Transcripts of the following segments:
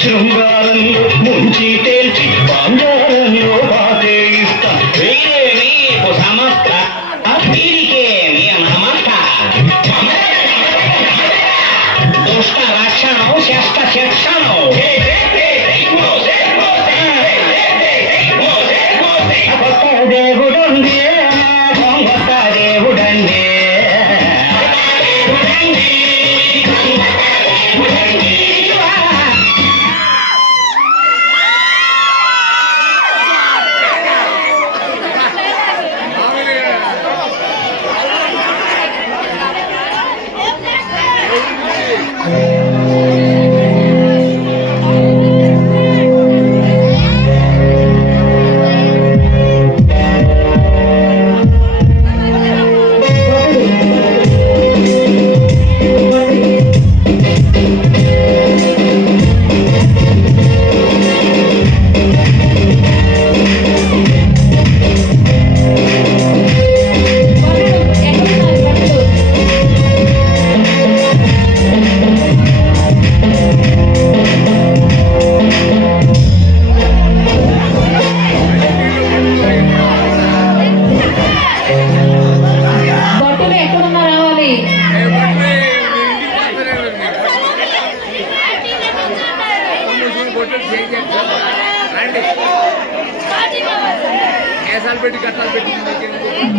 శృంగారంలో ముంచి తేల్చి బంగారంలో బాధే ఇస్తా సమస్త వీరికేమి నమస్క దుష్ట రక్షణం శస్త శిక్షణం కొత్త దేవుడుండే కొత్త దేవుడండి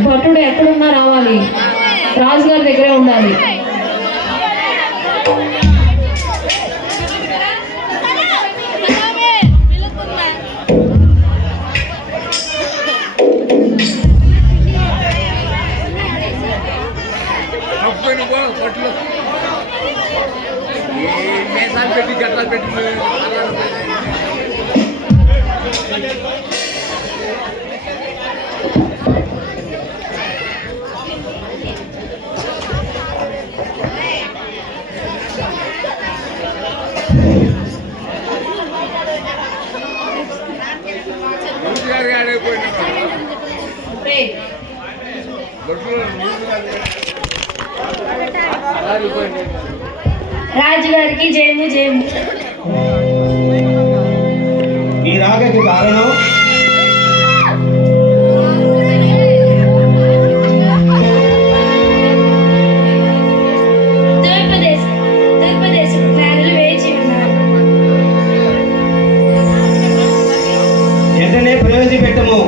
భటుడు ఎక్కడున్నా రావాలి, రాజుగారి దగ్గరే ఉండాలి. రాజుగారికి జయము జయము. ఈ రాకకి కారణం వెంటనే ప్రవేశపెట్టము.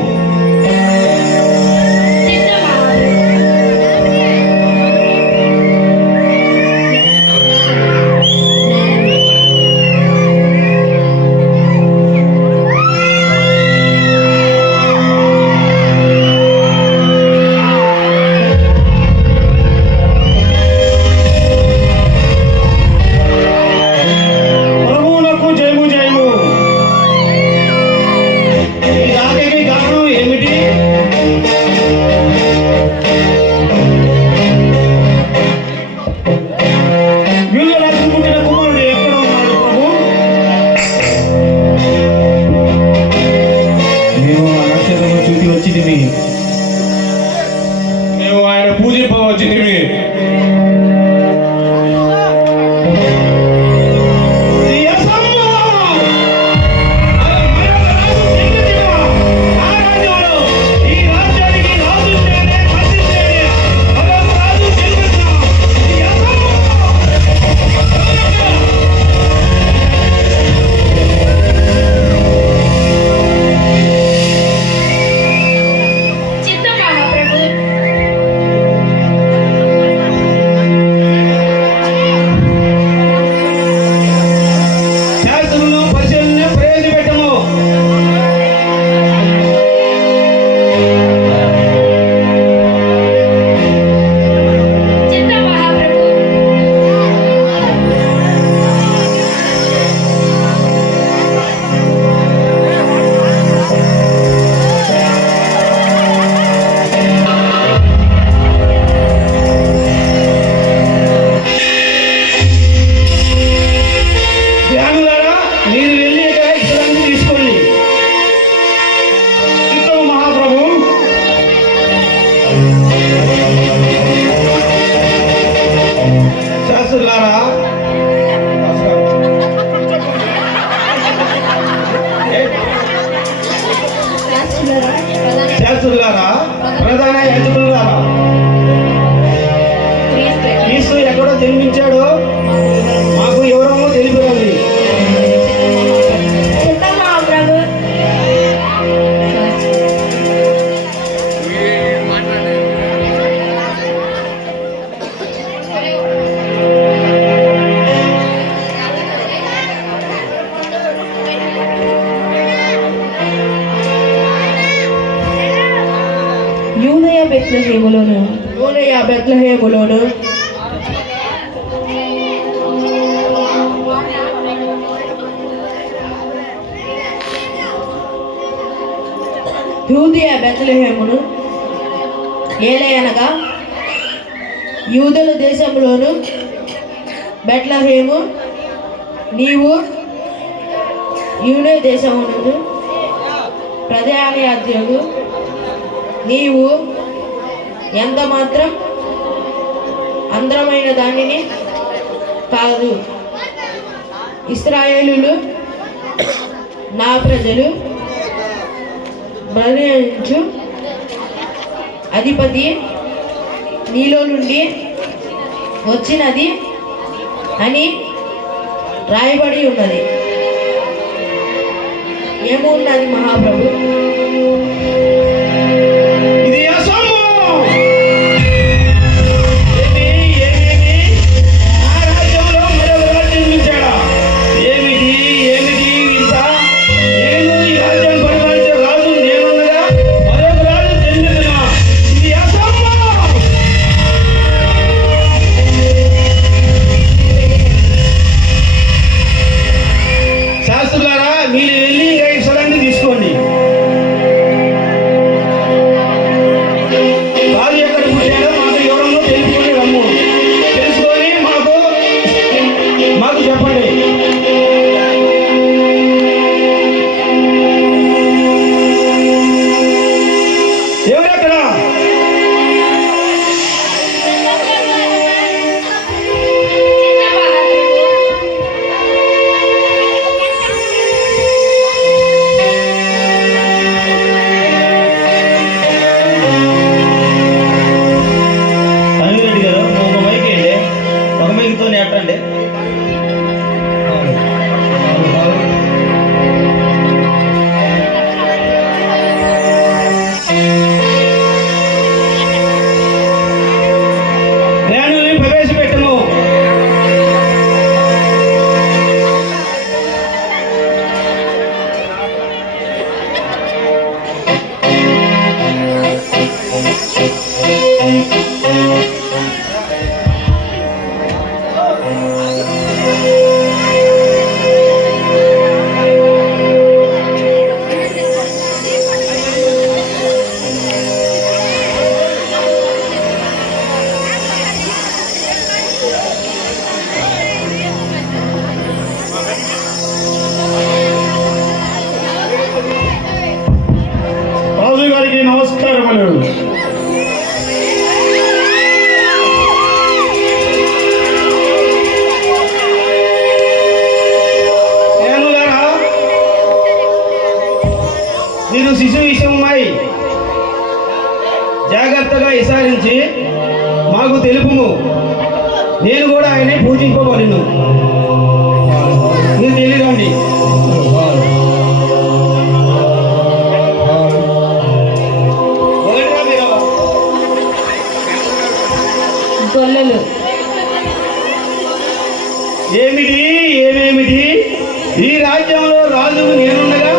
బెత్లెహేములోను. అవునయ్యా బెత్లెహేములోను. యూదయ బెత్లెహేమును ఏలయనగా యూదుల దేశంలోను బెత్లెహేము నీవు యూనే దేశమును ప్రధానాధ్యక్షుడు నీవు ఎంత మాత్రం అందమైన దానిని కాదు. ఇశ్రాయేలులు నా ప్రజలు బలించు అధిపతి నీలో నుండి వచ్చినది అని రాయబడి ఉన్నది. ఏమున్నది మహాప్రభు? ఇది అసంభవం. ఆ రాజ్యంలో మరొక రాజ్యం నిర్మించాడా? ఏమిటి ఏమిటి ఇంత? నేను ఈ రాజ్యం పరిపాలించే రాజు నేనుండగా మరొక రాజు జన్మించునా? ఇది అసంభవం. శాస్త్రులారా, మీరు వెళ్ళి ఈ స్థలాన్ని తీసుకోండి. రాజు ఎక్కడ పుట్టాడో మాకు ఎవరన్నా తెలుసుకొని రమ్ము. తెలుసుకొని మాకు చెప్పండి. ఎవరక్కడ? తమిళరెడ్డి గారు, ఒక మైక్ వేయండి. ఒక మైక్తో నెట్టండి. జ్ఞానుల్ని ప్రవేశపెట్టము. రాజు గారికి నమస్కారములు. జ్ఞానులారా, మీరు శిశువు విషయమై జాగ్రత్తగా విచారించి మాకు తెలుపుము. నేను కూడా ఆయనే పూజింపబడిను. మీరు తెలియదండి. గొల్లలు ఏమిటి ఏమేమిటి? ఈ రాజ్యంలో రాజుకు నేనుండగా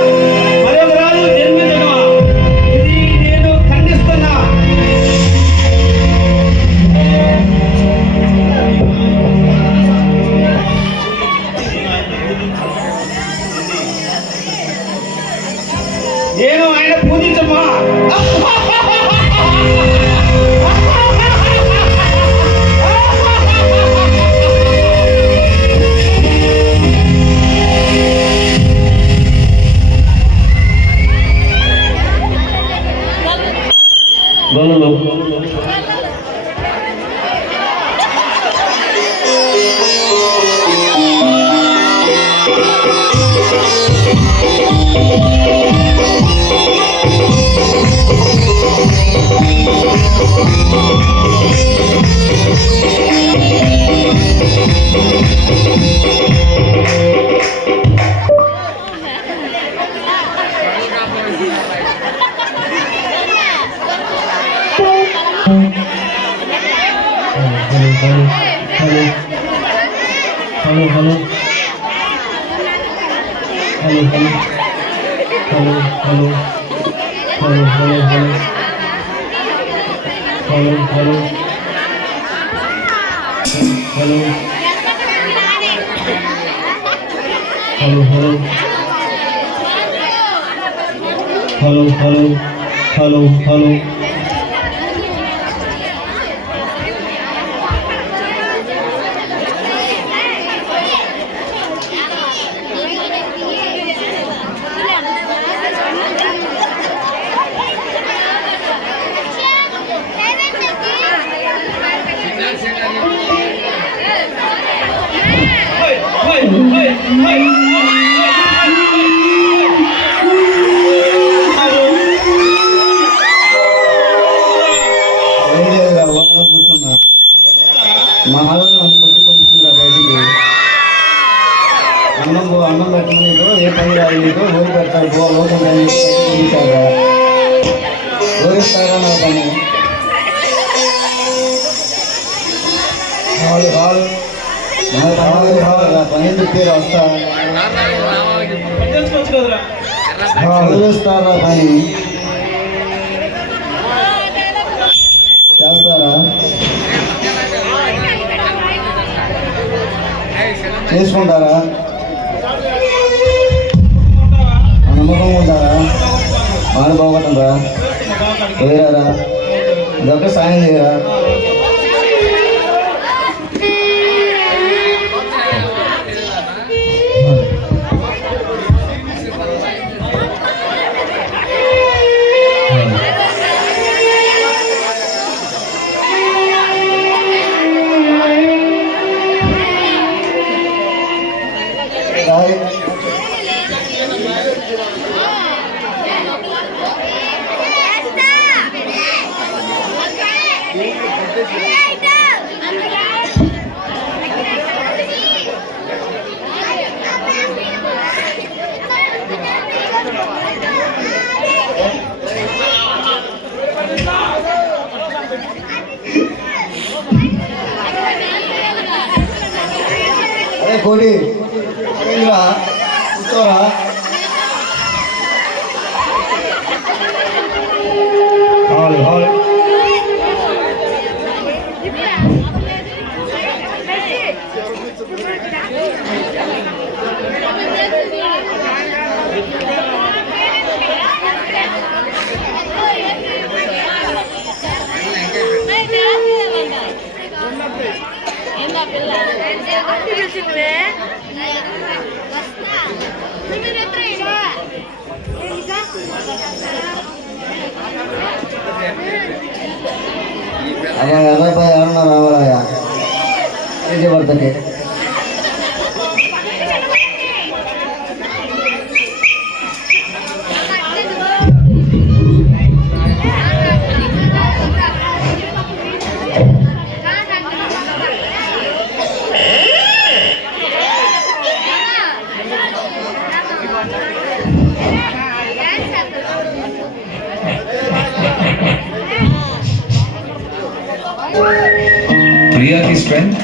మరొక రాజు జన్మించడమా? ఇది నేను ఖండిస్తున్నా. నేను ఆయన పూజించమ్మా. గొల్లలు hello hello hello hello hello hello hello hello కూర్చున్నా మా ఆవిడ నన్ను కొట్టి పంపించిందిరా బయటికి. అన్నం పెట్టిన నీకు ఏ పని రాదు నీకు ఊరి పెడతారు పో లోకం పంపించారా ఊరిస్తారా నా పని పని చెప్పారు వస్తా ఊరిస్తారా పని చేస్తారా చేసుకుంటారా నమ్మకం ఉంటారా మాట బాగుంటుందా వేరారా ఇదొక్క సాయం చేయరా అరే కోడి కూర్చోరా హాల్ హాల్ అలా ఎలా ఎవరన్నా రావాలయా పడుతుంది Priya की strength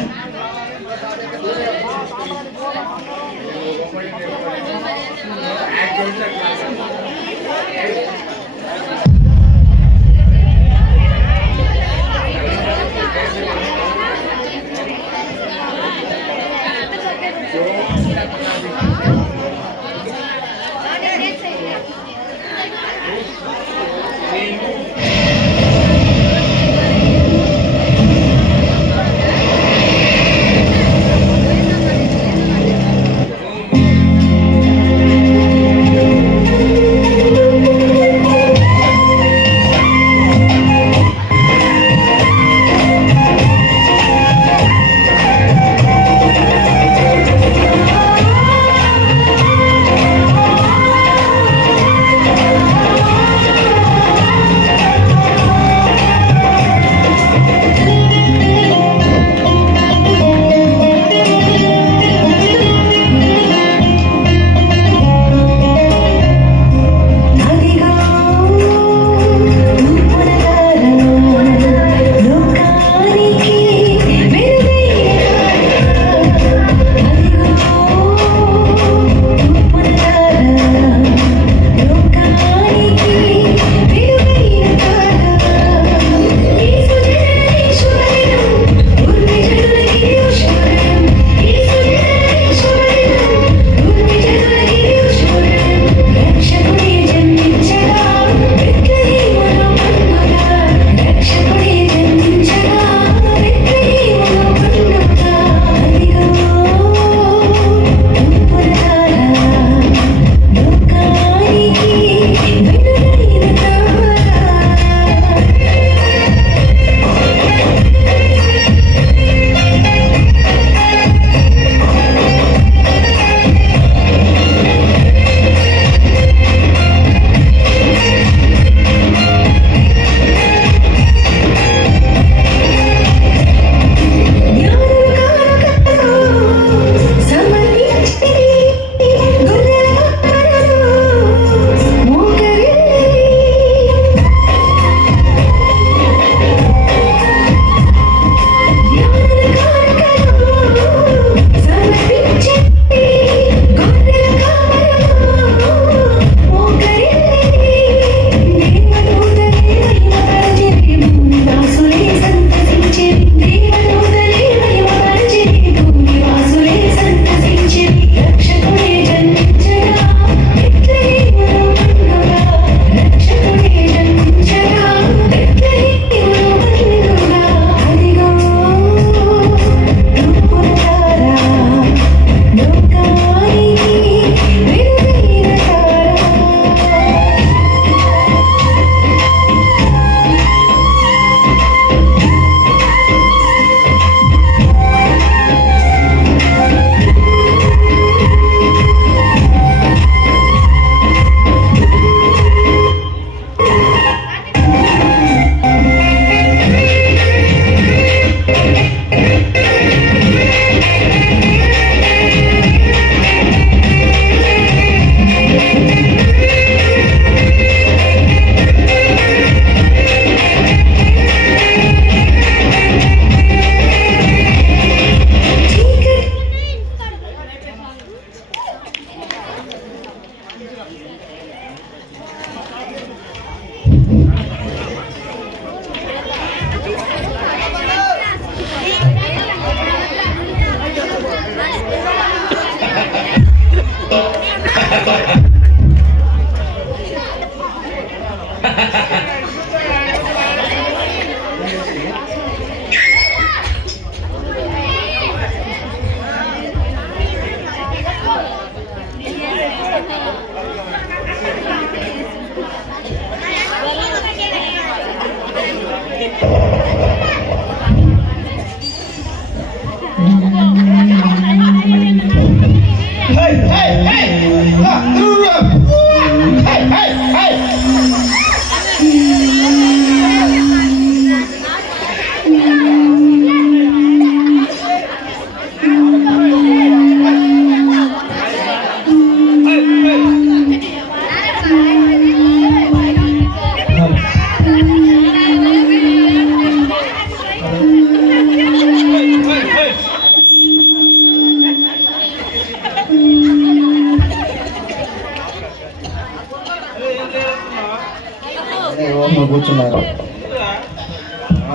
కూర్చున్నారు.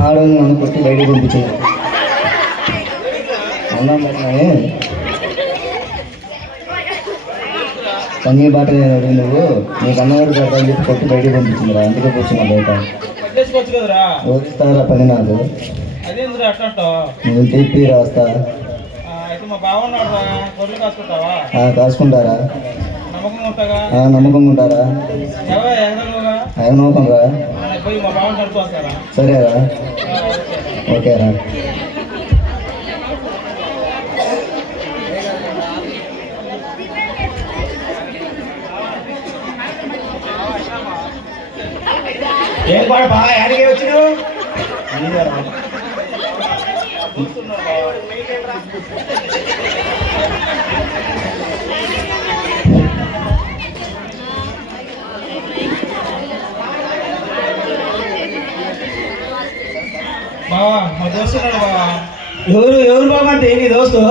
ఆడని నన్ను కొట్టి బయటకు పంపించారు. అన్నం పెట్టినానే సంగీ బాట లేదు నువ్వు నీకు అన్నవాడు పెడతా అని చెప్పి కొట్టి బయటకు పంపించిందిరా. అందుకే కూర్చున్నా బయట. ఓడిస్తారా పని నాకు నువ్వు చెప్పి రాస్తా కాసుకుంటారా నమ్మకంగా ఉంటారా నమ్మకంగా సరేరా ఓకేరా. ఏం కూడా బాగా అడిగే వచ్చిన బావా మా దోస్తున్నాడు బావా. ఎవరు బాబా అంటే నీ దోస్తు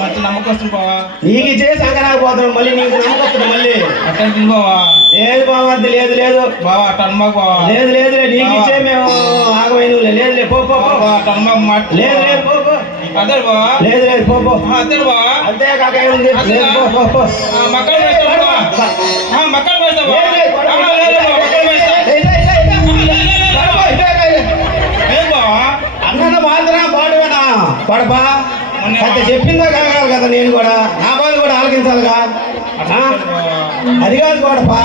మంచి నమ్మకం వస్తుంది బావా. నీకు ఇచ్చే సంకరాకపోతున్నాడు మళ్ళీ నీకు నమ్మకొస్తుంది మళ్ళీ అట్టండి బావా. లేదు బాబా లేదు లేదు బావా టన్మాకు బావా. లేదు లేదు నీకు ఇచ్చే మేము ఆగమైన లేదు పో పో బావా టన్మాకు మాట లేదు లేదు పో పో అదే బావా. లేదు లేదు పో పో అదే బావా. అంతే కాక ఏముంది లేదు పో పో పో మక్కలు వేస్తా బావా. మక్కలు వేస్తా బావా. అన్న బాధరా పాడువేనా పడపా అంత చెప్పిందా కాగాలి కదా నేను కూడా నా బాధ కూడా ఆలకించాలిగా అది కాదు పడపా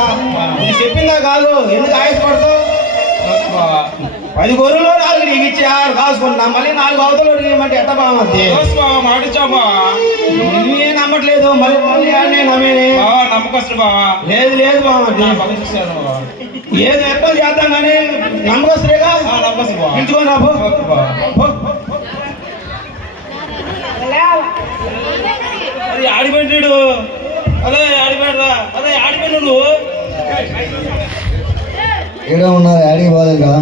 ఇది చెప్పిందా కాదు ఎందుకు ఆయుషపడతావు 10 గొర్రెలు 4 నీకు ఇచ్చి 6 కాసుకుంటున్నా మళ్ళీ 4 అవతలు ఇవ్వమంటే ఎట్ట బాగుంది మాటిచ్చా బావా. నువ్వే నమ్మట్లేదు మళ్ళీ మళ్ళీ నేను నమ్మేనే నమ్మకస్తుడు బావా. లేదు లేదు బాగుంది ఏదో ఎప్పుడు చేద్దాం కానీ నమ్మకస్తులేగా నమ్మకస్తు బావా. పిలుచుకోనా అది ఆడిపోయాడు. అదే ఆడిపోయాడురా. అదే ఆడిపోయాడు నువ్వు. ఏడా ఉన్నారు యాడికి పోలేదుగా.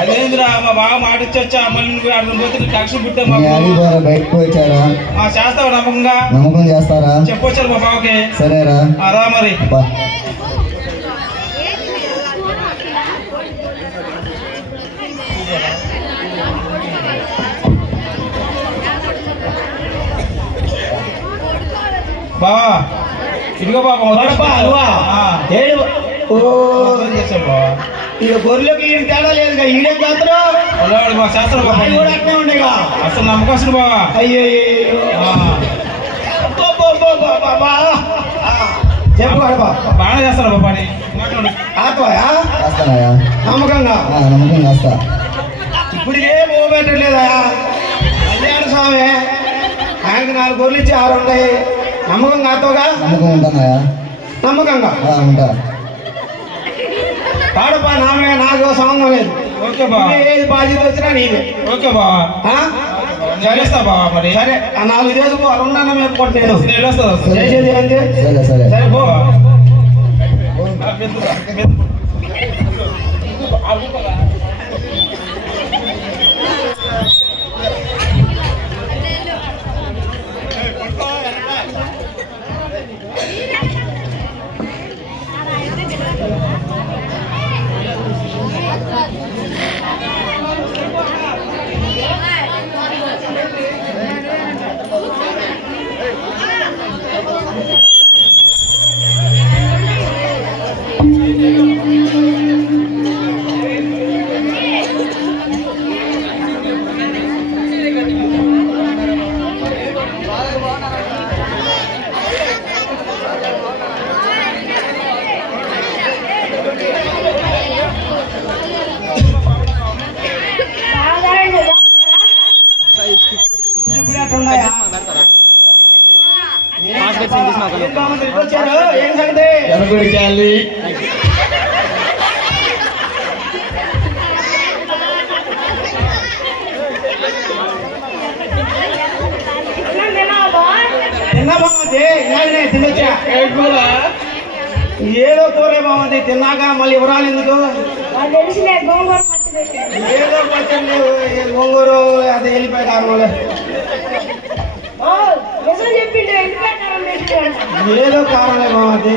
అదేంద్రా మా బాగా మాటిచ్చొచ్చా మళ్ళీ నువ్వు అర్థం పోతే ట్యాక్సీ పుట్టా యాడికి పోరా బయటకు వచ్చారా చేస్తావా నమ్మకంగా నమ్మకం చేస్తారా చెప్పొచ్చారు మా బావకి. సరేరా రా మరి బా. బావా ఇదిగో బాబా ఏడు చేసావు బావా. ఇక గొర్రెలకి ఈయన తేడా లేదుగా ఈడే జాతర మా శాస్త్రం ఆయన కూడా అట్నే ఉండేగా అసలు నమ్మకస్తుడు బావా. అయ్యో చెప్పు గడప బాగానే చేస్తాడు బాబాని ఆత్మయా చేస్తానయా నమ్మకంగా నమ్మకం చేస్తా. ఇప్పుడు ఏం పోబెట్టలేదా కళ్యాణ స్వామి ఆయనకి 4 గొర్రెలు ఇచ్చి 6 ఉన్నాయి నమ్మకంగా ఆత్మగా నమ్మకం ఉంటానయా నమ్మకంగా ఉంటా. కాడపా నామే నాకు సంబంధం లేదు. ఓకే బావా. ఏది బాధ్యత వచ్చినా నీదే. ఓకే బావా. చేస్తా బావా మరి. సరే ఆ 4 చేసుకో అరుణాన్న మేపుకోండి నేను వెళ్ళొస్తా. చేసేది అంతే సరే సరే సరే పో ఏం బాగుంది ఇట్లా వచ్చారు? ఏం సంగతి? ఎనగుడికాలి తిన్నా బాగుంది, ఇలాగనే తినొచ్చా? ఏదో కూరే బాగుంది, తిన్నాక మళ్ళీ వివరాలు ఎందుకు? ఏదో పచ్చడి గోంగూరు అదే వెళ్ళిపోయి కారణంలో ఏదో కారణలే బాగుంది.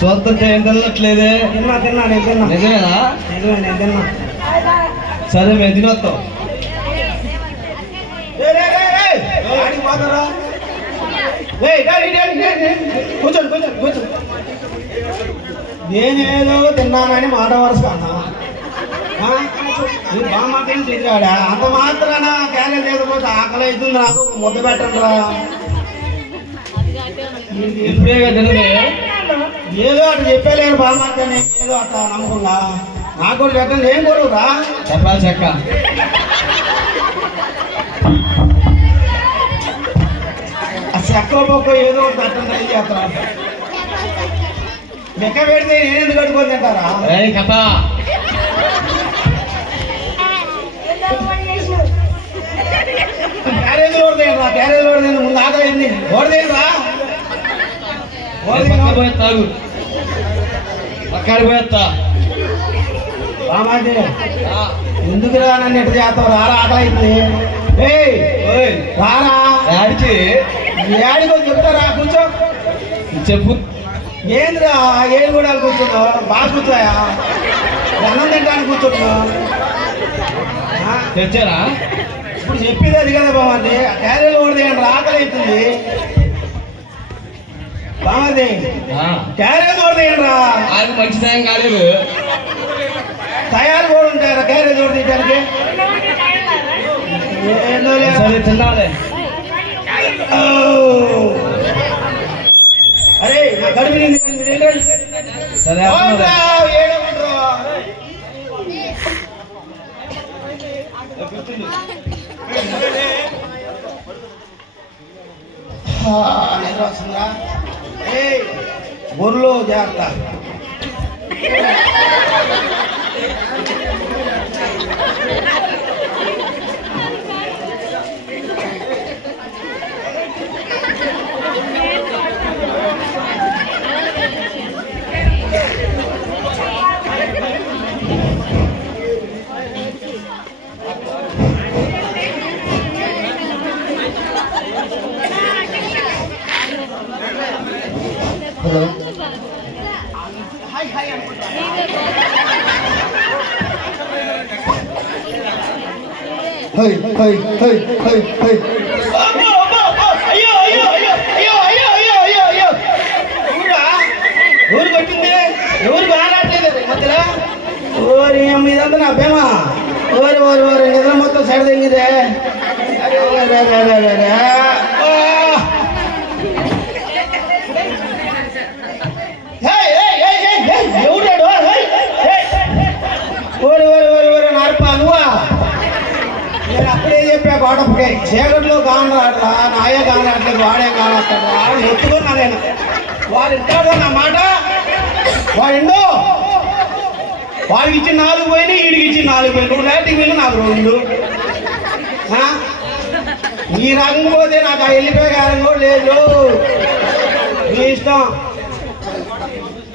చూస్తుంటే ఏం తినట్లేదే. తిన్నా తిన్నా నేను తిన్నా, నిజమేనా? నిజమే నేను తిన్నా. సరే మేము తినొస్తాం. ఆడికి పోతారా? కూర్చోండి కూర్చోండి కూర్చోండి. నేనేదో తిన్నానని మాట వరుస అన్నా. బాగా మాత్రం తిరిగాడా? అంత మాత్రాన క్యారెట్ లేకపోతే ఆకలి అవుతుంది నాకు, ముద్ద పెట్టండి రా. ఇప్పుడే తినదే. ఏదో అటు చెప్పలేను బాగా మాత్రం, ఏదో అట్లా నమ్మకుండా నాకు కూడా పెట్టండి. ఏం కొడుకురా? చెప్పాలి చెక్క. ఆ చెక్కలో పక్క ఏదో ఒకటి పెట్టండి. ఏం చేస్తారా? లెక్క పెడితే నేను ఎందుకు కట్టుకొని తింటారా? కథ క్యారేజ్ లోడ్ తీయండి, క్యారేజ్ లోడ్ తీయండి. ముందు ఆకలి అయింది, లోడ్ తీయండి రా. పోయి తాగు, అక్కడికి పోయేస్తా. రామాజీ ఎందుకురా నన్ను ఎట్టు చేస్తావు? రారా, ఆకలి అవుతుంది. రారా. డాడీకి ఏడికో చెప్తారా? కూర్చో. చెప్పు. ఏంద్రా ఏడు కూడా కూర్చున్నావు? బాగా కూర్చోయా, అన్నం తింటానికి కూర్చుంటున్నావు. తెచ్చారా? ఇప్పుడు చెప్పేది అది కదా బాగుంది. క్యారీలు కూడా తీయండి, ఆకలి అవుతుంది. బాగుంది, క్యారేజ్ కూడా తీయండి రా. అది మంచి టైం కాలేదు. తయారు కూడా ఉంటారా క్యారేజ్ కూడా తీయడానికి? ఏందో లేదా? సరే తిన్నాలే. అరే నా గడుపు నింది సరే నిద్ర వస్తుందా? బొర్రలో జాగ్రత్త. Hello. High high high high high. ఊరు కొట్టింది, ఎవరు బాగాట్లేదు మధ్యలో. ఓరి అమ్మ ఇదంతా నా భేమా. ఓరి ఓరి ఓరి నిద్ర మొత్తం సైడ్ తెంగిదే. ఎవడాడు? ఓరి ఓరి ఓరి ఓరి నర్ప నువ్వా? నేను అప్పుడే చెప్పా గోడపకి, చీకట్లో కానరాట్లా, నాయే కానరాట్లేదు, వాడే కానొస్తాడా ఎత్తుకున్నా నేను. వాడు ఇంటాడో నా మాట, వాడు వాడికి ఇచ్చిన 4 పోయినాయి, వీడికి ఇచ్చిన 4 పోయినాయి. నువ్వు లాంటికి వెళ్ళి నాకు 2. ఈ రంగు పోతే నాకు ఆ వెళ్ళిపోయే కాలం కూడా లేదు. నీ ఇష్టం.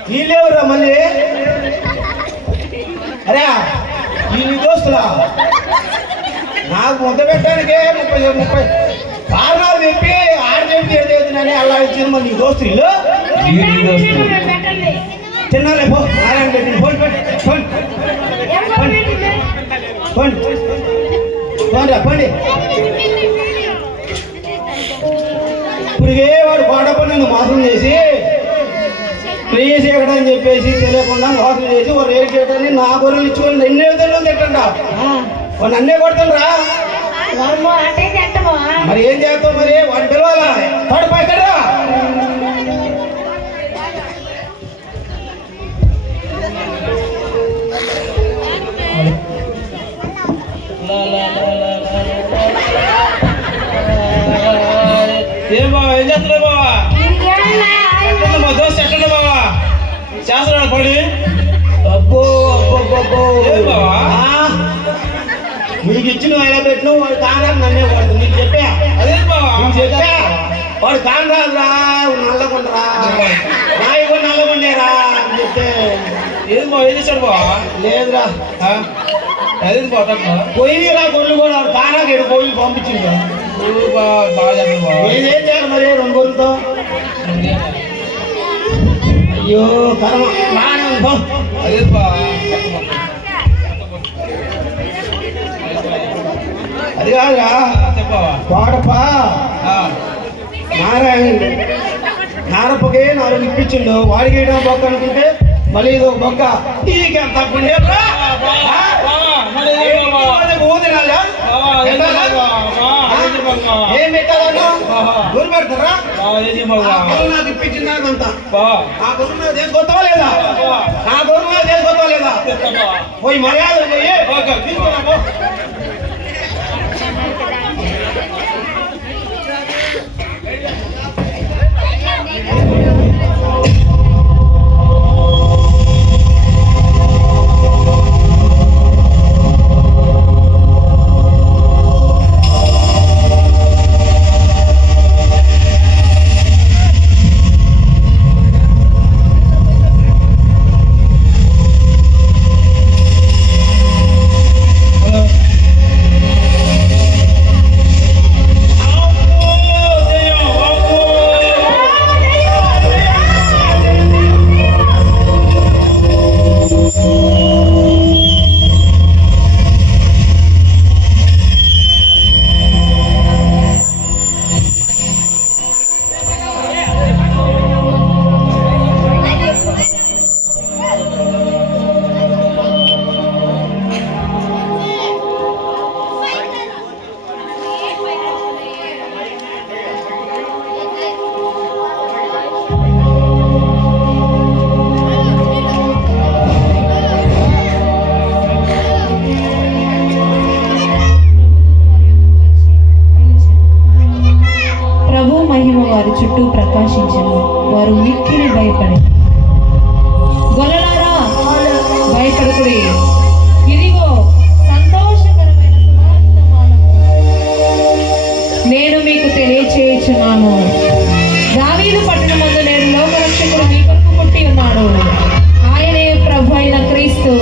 వీళ్ళెవరా మళ్ళీ? అరే ఈ నీ దోస్తులా? నాకు ముద్ద పెట్టడానికే 30 కారణాలు చెప్పి ఆడ చెప్పి ఏదైతుందని అలా ఇచ్చింది. మళ్ళీ నీ దోస్తు ఇల్లు తిన్నాలే. పో నారాయణ పెట్టి ఫోన్ పెట్టి ఫోన్ ఫోన్ ఫోన్ రా పండి. ఇప్పుడుగే వాడు పాట నన్ను మోసం చేసి ప్రేయస్ ఎక్కడని చెప్పేసి తెలియకుండా మోసం చేసి వాడు రేట్ చేయడానికి నా గొర్రెలు ఇచ్చుకొని నన్నే విధంగా తిట్టండా. వాడు నన్నే కొడతాను రా. మరి ఏం చేస్తావు? మరి వాడు పిలవాలా? వాడు పైకడా అబ్బో. ఏం బావా? ఆ, నీకు ఇచ్చిన ఎలా పెట్టిన వాడు కానాలి నన్నే వాడు నీకు చెప్పా అదే బావా నీకు చెప్పా వాడు కానరాదురా నల్లకొండరా నాయి కూడా నల్లకొండేరా అని చెప్తే ఏది బావ ఏం చేశాడు బావా లేదురా అదే బాగా పోయిరా గొర్రెలు కూడా వాడు కానాకి ఎడు పోయి పంపించింది బాగా చేస్తాడు బావా నేనేం చేయాలి మరి 2 గొర్రెలతో అయ్యో కర్మ బాగానే ఉంది పో. అదే బావా అది కాదురా చెప్పావా కోటప్ప నారాయణుడు నారప్పకే 4 ఇప్పించిండు వాడికి వేయడం బొక్క అనుకుంటే మళ్ళీ ఇది ఒక బొక్క నీకెంత తప్పు లేదురా? ఏం పెట్టాలన్నా గురి పెడతారా నాకు ఇప్పించిన నాకంతా ఆ గురు నాకు చేసుకోవా లేదా నా గురు నాకు చేసుకోవా లేదా పోయి మర్యాద పోయి తీసుకున్నా పో. వారి చుట్టూ ప్రకాశించను. వారు మిక్కిలి భయపడి గొల్లలారా భయపడకుడి, ఇదిగో సంతోషకరమైన సువార్తమానము నేను మీకు తెలియచేయుచున్నాను. దావీదు పట్టణమందు నేడు లోకరక్షకుడు మీ కొరకు పుట్టి ఉన్నాడు. ఆయనే ప్రభు అయిన క్రీస్తు.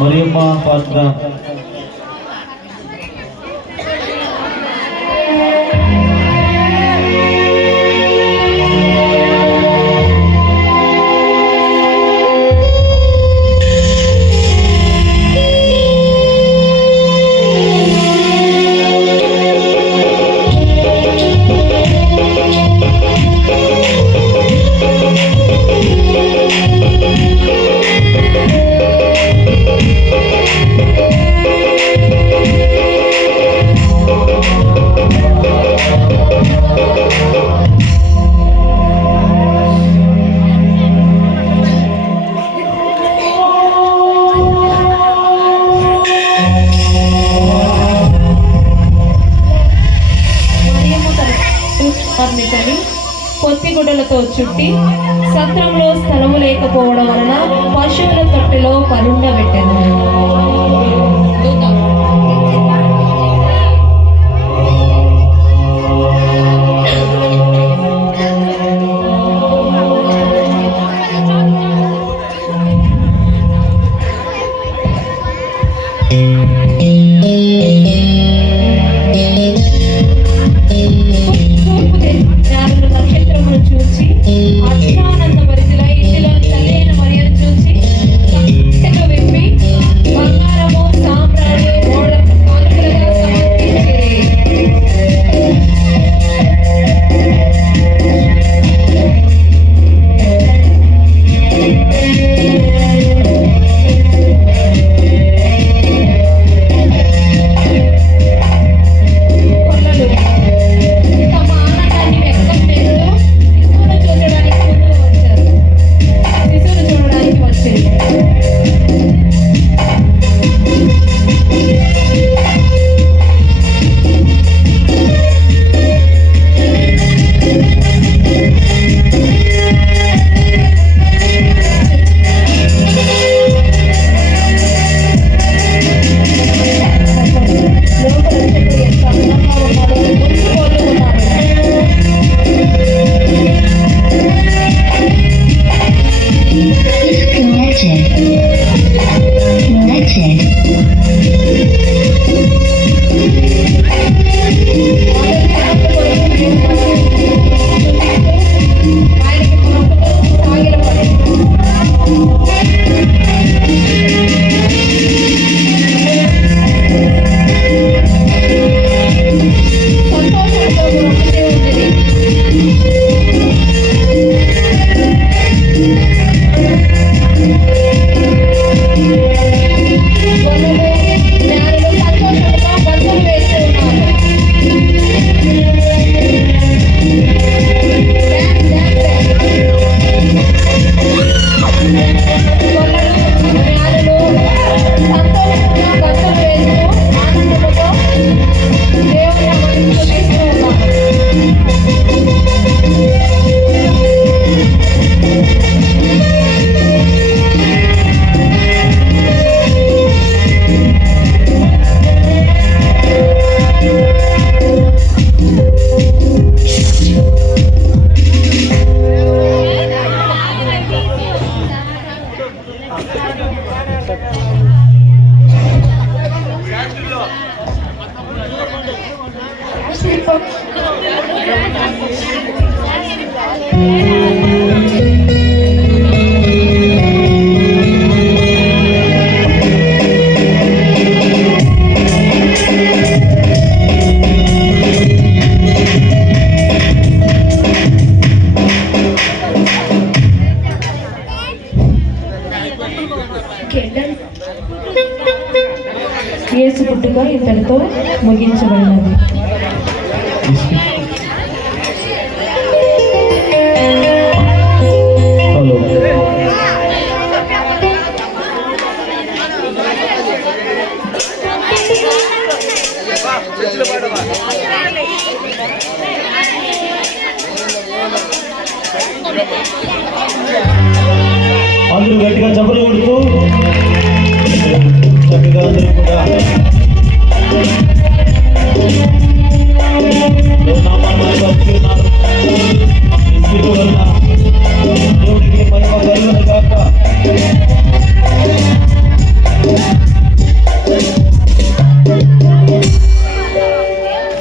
మరియమ్మ పాత్ర పొత్తిగుడ్డలతో చుట్టి సత్రంలో స్థలము లేకపోవడం వలన పశువుల తొట్టెలో పరుండబెట్టాను. ఆయనకి మొక్కుతూ సాగిలపడి సంతోషంతో మొక్కుతూ ఉండేది. గొర్రెలు, జ్ఞానులు సంతోషంతో గంతులు వేస్తూ ఉన్నారు. Dance, dance. గొర్రెలు, జ్ఞానులు సంతోషంతో గంతులు వేస్తూ ఆనందముతో దేవుని నామమును స్తుతిస్తూ ఉన్నారు. యేసు పుట్టుక ఇంతటితో ముగించబడినది. హలో అందరూ గట్టిగా చప్పట్లు కొడుతూ చక్కగా అందరూ కూడా నామాన్ని మహిమపరుచున్నారు. ఈ స్థితి వలన దేవుడికి మహిమ కలుగును గాక.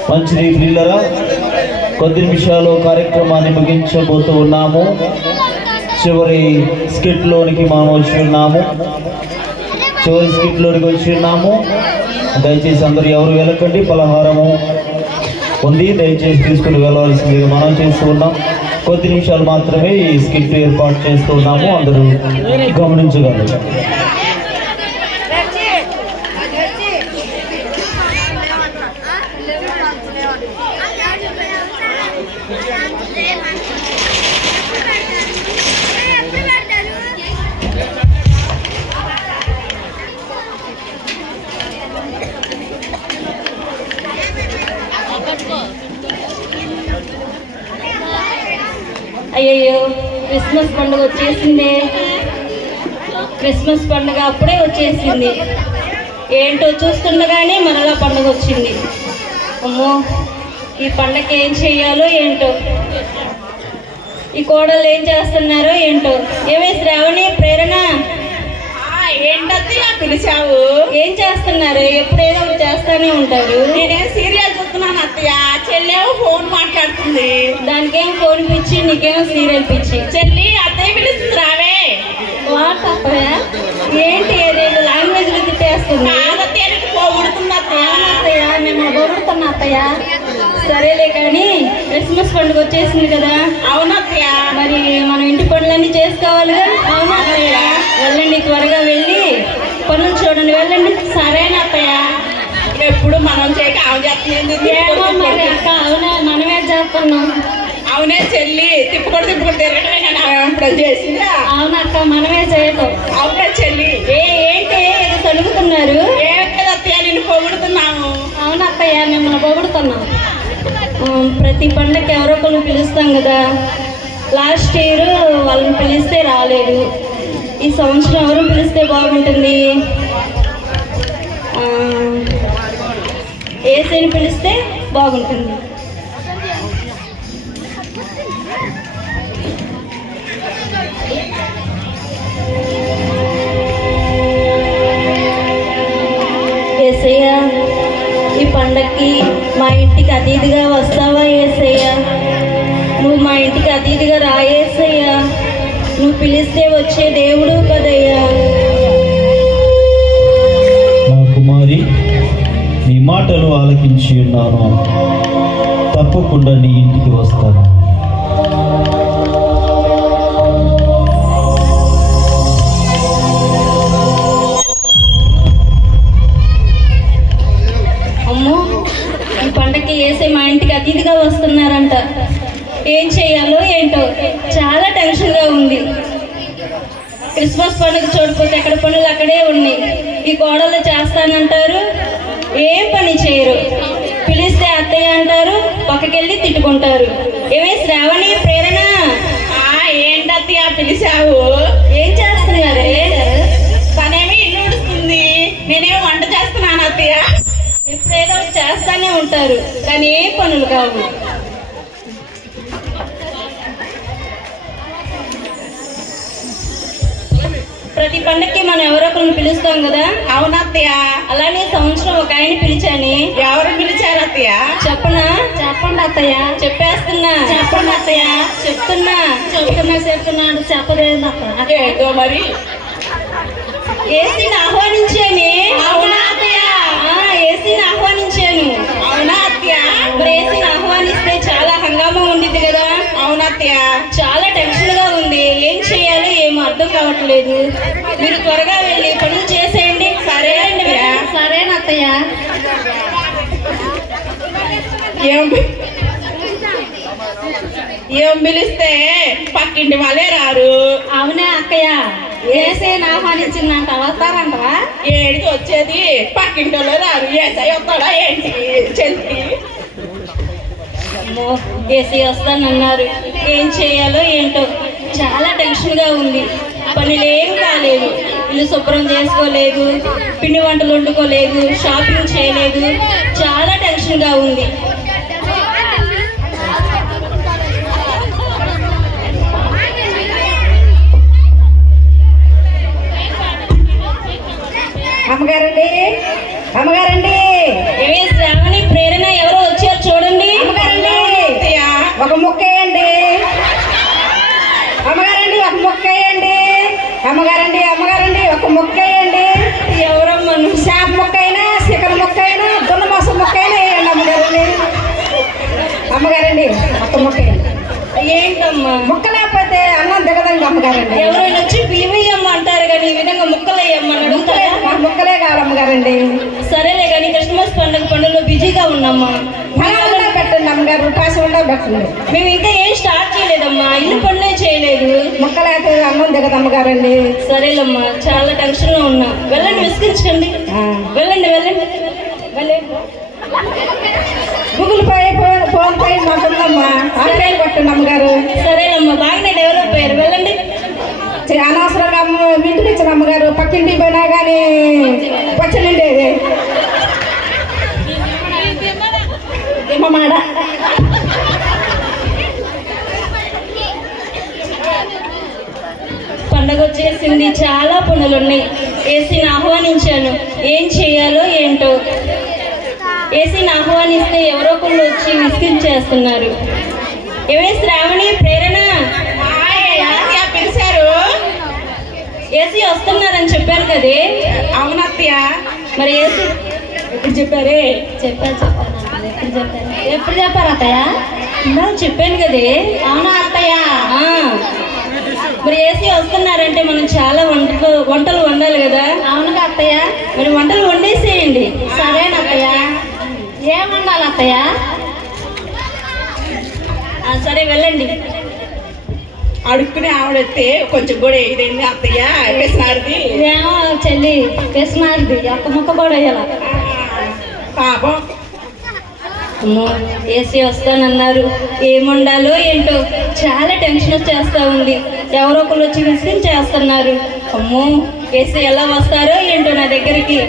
మంచిది ప్రియులారా, కొద్ది నిమిషాలు కార్యక్రమాన్ని ముగించబోతూ ఉన్నాము. చివరి స్కిట్లోనికి మనం వచ్చి ఉన్నాము. దయచేసి అందరూ ఎవరు వెళ్ళకండి. పలహారము ఉంది, దయచేసి తీసుకుని వెళ్ళవలసిందిగా మనం చేస్తూ ఉన్నాం. కొద్ది నిమిషాలు మాత్రమే ఈ స్కిట్ ఏర్పాటు చేస్తూ ఉన్నాము, అందరూ గమనించగలరు. అయ్యయ్యో, క్రిస్మస్ పండుగ వచ్చేసిందే. క్రిస్మస్ పండుగ అప్పుడే వచ్చేసింది. ఏంటో చూస్తుండగానే మరలా పండుగ వచ్చింది. అమ్మో, ఈ పండగ ఏం చెయ్యాలో ఏంటో, ఈ కోడలు ఏం చేస్తున్నారో ఏంటో. ఏమే శ్రావణి, ప్రేరణ, ఏంటత్తయ్య పిలిచావు? ఏం చేస్తున్నారు? ఎప్పుడు ఏదో ఒకటి చేస్తానే ఉంటారు. నేనేం సీరియల్ చూస్తున్నాను అత్తయ్య. చెల్లెవు ఫోన్ మాట్లాడుతుంది. దానికేం ఫోన్ పిచ్చి, నీకేమో సీరియల్ పిచ్చి. చెల్లి, అత్తయ్య పిలుస్తుంది, రావే. వాట్ అత్తయ్య? ఏంటి ఏదేదో లాంగ్వేజ్ లో తిట్టేస్తుంది? అత్తయ్య పోగొడుతుంది అత్తయ్య. అత్తయ్య, మేము పొగుడుతున్నా అత్తయ్య. సరేలే కానీ క్రిస్మస్ పండుగ వచ్చేసింది కదా. అవునత్తయ్య. మరి మనం ఇంటి పనులన్నీ చేసుకోవాలిగా. అవునత్తయ్య. వెళ్ళండి, త్వరగా వెళ్ళి పనులు చూడండి, వెళ్ళండి. సరేనత్తయ్య. ఎప్పుడు మనం చేయక ఆమె చేస్తుంది. ఏమో మరి అక్క, అవునా, మనమే చేస్తున్నాం. అవునే చెల్లి, తిప్పుకొని తిరగటమే కానీ ఆమె ఇప్పుడు చేసిందా? అవునక్క, మనమే చేయటం. అవునే చెల్లి. ఏంటి ఏదో తలుగుతున్నారు? ఏం కదా అత్తయ్య, నిన్ను పొగుడుతున్నాము. అవునత్తయ్య, మిమ్మల్ని పొగుడుతున్నాం. ప్రతి పండగకి ఎవరో ఒకరిని పిలుస్తాం కదా. లాస్ట్ ఇయర్ వాళ్ళని పిలిస్తే రాలేదు. ఈ సంవత్సరం ఎవరు పిలిస్తే బాగుంటుంది? ఏసైని పిలిస్తే బాగుంటుంది. పండక్కి మా ఇంటికి అతిథిగా వస్తావా యేసయ్యా? నువ్వు మా ఇంటికి అతిథిగా రా యేసయ్యా. నువ్వు పిలిస్తే వచ్చే దేవుడు కదయ్యా. నా కుమారి, నీ మాటలు ఆలకించి ఉన్నాను. తప్పకుండా నీ ఇంటికి వస్తాను. అమ్మో, ఈ పండక్కి యేసయ్య మా ఇంటికి అతిథిగా వస్తున్నారంట. ఏం చేయాలో ఏంటో చాలా టెన్షన్గా ఉంది. క్రిస్మస్ పండుగ చూడకపోతే ఎక్కడ పనులు అక్కడే ఉన్నాయి. ఈ కోడలు చేస్తానంటారు, ఏం పని చేయరు. పిలిస్తే అత్తయ్య అంటారు, పక్కకెళ్ళి తిట్టుకుంటారు. ఏమే శ్రావణి, ప్రేరణ, ఏంటత్తయ్య పిలిచావు? ఏం చేస్తున్నారే? తనేమి ఇల్లు ఉడుస్తుంది, నేనేమో వంట చేస్తున్నాను అత్తయ్య. ఎప్పుడేదో ఒకటి చేస్తానే ఉంటారు, కానీ ఏ పనులు కావు. ప్రతి పండక్కి మనం ఎవరో ఒకరిని పిలుస్తాం కదా. అవునత్తయ్య. అలానే సంవత్సరం ఒక ఆయన పిలిచాని. ఎవరు పిలిచారు అత్తయ్య? చెప్పనా? చెప్పండి అత్తయ్య. చెప్పేస్తున్నా. చెప్పండి అత్తయ్య. చెప్తున్నాడు చెప్పలేదు అత్త. ఏదో మరి. ఏసీని ఆహ్వానించాని. అవునా అత్తయ్య? ఏసీని ఆహ్వానించాను. అవునా అత్తయ్య? మరి ఏసీని ఆహ్వానిస్తే చాలా హంగామా ఉండిద్ది కదా. అవునత్తయ్య. చాలా టెన్షన్ గా ఉంది. ఏం చేయాలో ఏమో అర్థం కావట్లేదు. మీరు త్వరగా వెళ్ళి పనులు చేసేయండి. సరే అండి. సరేనత్తయ్య. ఏం పిలిస్తే పక్కింటి వాళ్ళే రారు. అవునా అక్కయ్య, ఏసైని ఆహ్వానించిందంట, వస్తారంటవా? ఏడికి వచ్చేది, పక్కింటి వాళ్ళు రారు. ఏసై వస్తాడా ఏంటి చెల్లి? ఏసీ వస్తానన్నారు. ఏం చేయాలో ఏంటో చాలా టెన్షన్గా ఉంది. పనులేం కాలేదు. ఇల్లు శుభ్రం చేసుకోలేదు, పిండి వంటలు వండుకోలేదు, షాపింగ్ చేయలేదు. చాలా టెన్షన్గా ఉంది. అమ్మగారండి, అమ్మగారండి. ఏమే శ్రావణి, ప్రేరణ ఎవరో వచ్చారు చూడండి. అమ్మగారండి, ఒక ముక్క వేయండి. అమ్మగారండి, ఒక ముక్క వేయండి. అమ్మగారండి, అమ్మగారండి, ఒక ముక్క వేయండి. ఎవరమ్మా నువ్వు? చేప ముక్క అయినా, చికెన్ ముక్క అయినా, దున్న మాసం ముక్క అయినా వేయండి అమ్మగారండి. అమ్మగారండి, ఒక ముక్క వేయండి. ఏంటమ్మా? ముక్క లేకపోతే అన్నం దిగదండి అమ్మగారండి. ఎవరైనా వచ్చి బియ్యమ్మ అంటారు కానీ ఈ విధంగా ముక్కలేయమ్మని అడుగుతారా? మాకు ముక్కలే కావాలి అమ్మగారండి. సరేలే కానీ క్రిస్మస్ పండుగలో బిజీగా ఉన్నామ్మా. ఫలం పెట్టండి అమ్మగారు, పాసం ఉండా పెట్టండి. మేము ఇంకా ఏం స్టార్ట్ చేయలేదమ్మా, ఇల్లు పనులే చేయలేదు. ముక్క లేకపోతే అన్నం దిగదు అమ్మగారండి. సరేలమ్మా, చాలా టెన్షన్లో ఉన్నా. వెళ్ళండి, విసిగించకండి. వెళ్ళండి వెళ్ళండి వెళ్ళండి. గూగుల్ పే, ఫోన్ పే మాకుందమ్మా, ఆన్లైన్ కొట్టండి అమ్మగారు. సరేనమ్మా, బాగానే డెవలప్ అయ్యారు. వెళ్ళండి. అనవసరంగా మీ ఇంటికి ఇచ్చిన అమ్మగారు, పక్కింటికి పోయినా కానీ పచ్చనిండేది మాట. పండగ వచ్చేసింది, చాలా పనులు ఉన్నాయి. ఏసీని ఆహ్వానించాను, ఏం చేయాలో ఏంటో. ఏసీని ఆహ్వానిస్తే ఎవరో ఒకళ్ళు వచ్చి విసిగించేస్తున్నారు. ఏమే శ్రావణి, ప్రేరణ, పిలిచారు. ఏసీ వస్తున్నారని చెప్పారు కదే. అవునత్తయ్య. మరి ఏసీ ఎప్పుడు చెప్పారే? చెప్పారు. ఎప్పుడు చెప్పారు అత్తయ్య? ఇందాక చెప్పాను కదే. అవునా అత్తయ్య? మరి ఏసీ వస్తున్నారంటే మనం చాలా వంటలు వండాలి కదా. అవునుగా అత్తయ్య. మరి వంటలు వండేసేయండి. సరేనత్తయ్య. ఏం వండాలి అత్తయ్య? సరే వెళ్ళండి. అడుక్కునే ఆవిడైతే కొంచెం కూడా ఇదైంది అత్తయ్య. వేసినారిది ఏమో చెల్లి, వేసినారిది ఒక్క ముక్క కూడా వేయాల. పాపం. అమ్మో, ఏసీ వస్తానన్నారు. ఏముండాలో ఏంటో చాలా టెన్షన్ వచ్చేస్తా ఉంది. ఎవరో ఒకరు వచ్చి విసిగించేస్తున్నారు. అమ్మో, ఏసీ ఎలా వస్తారో ఏంటో నా దగ్గరికి.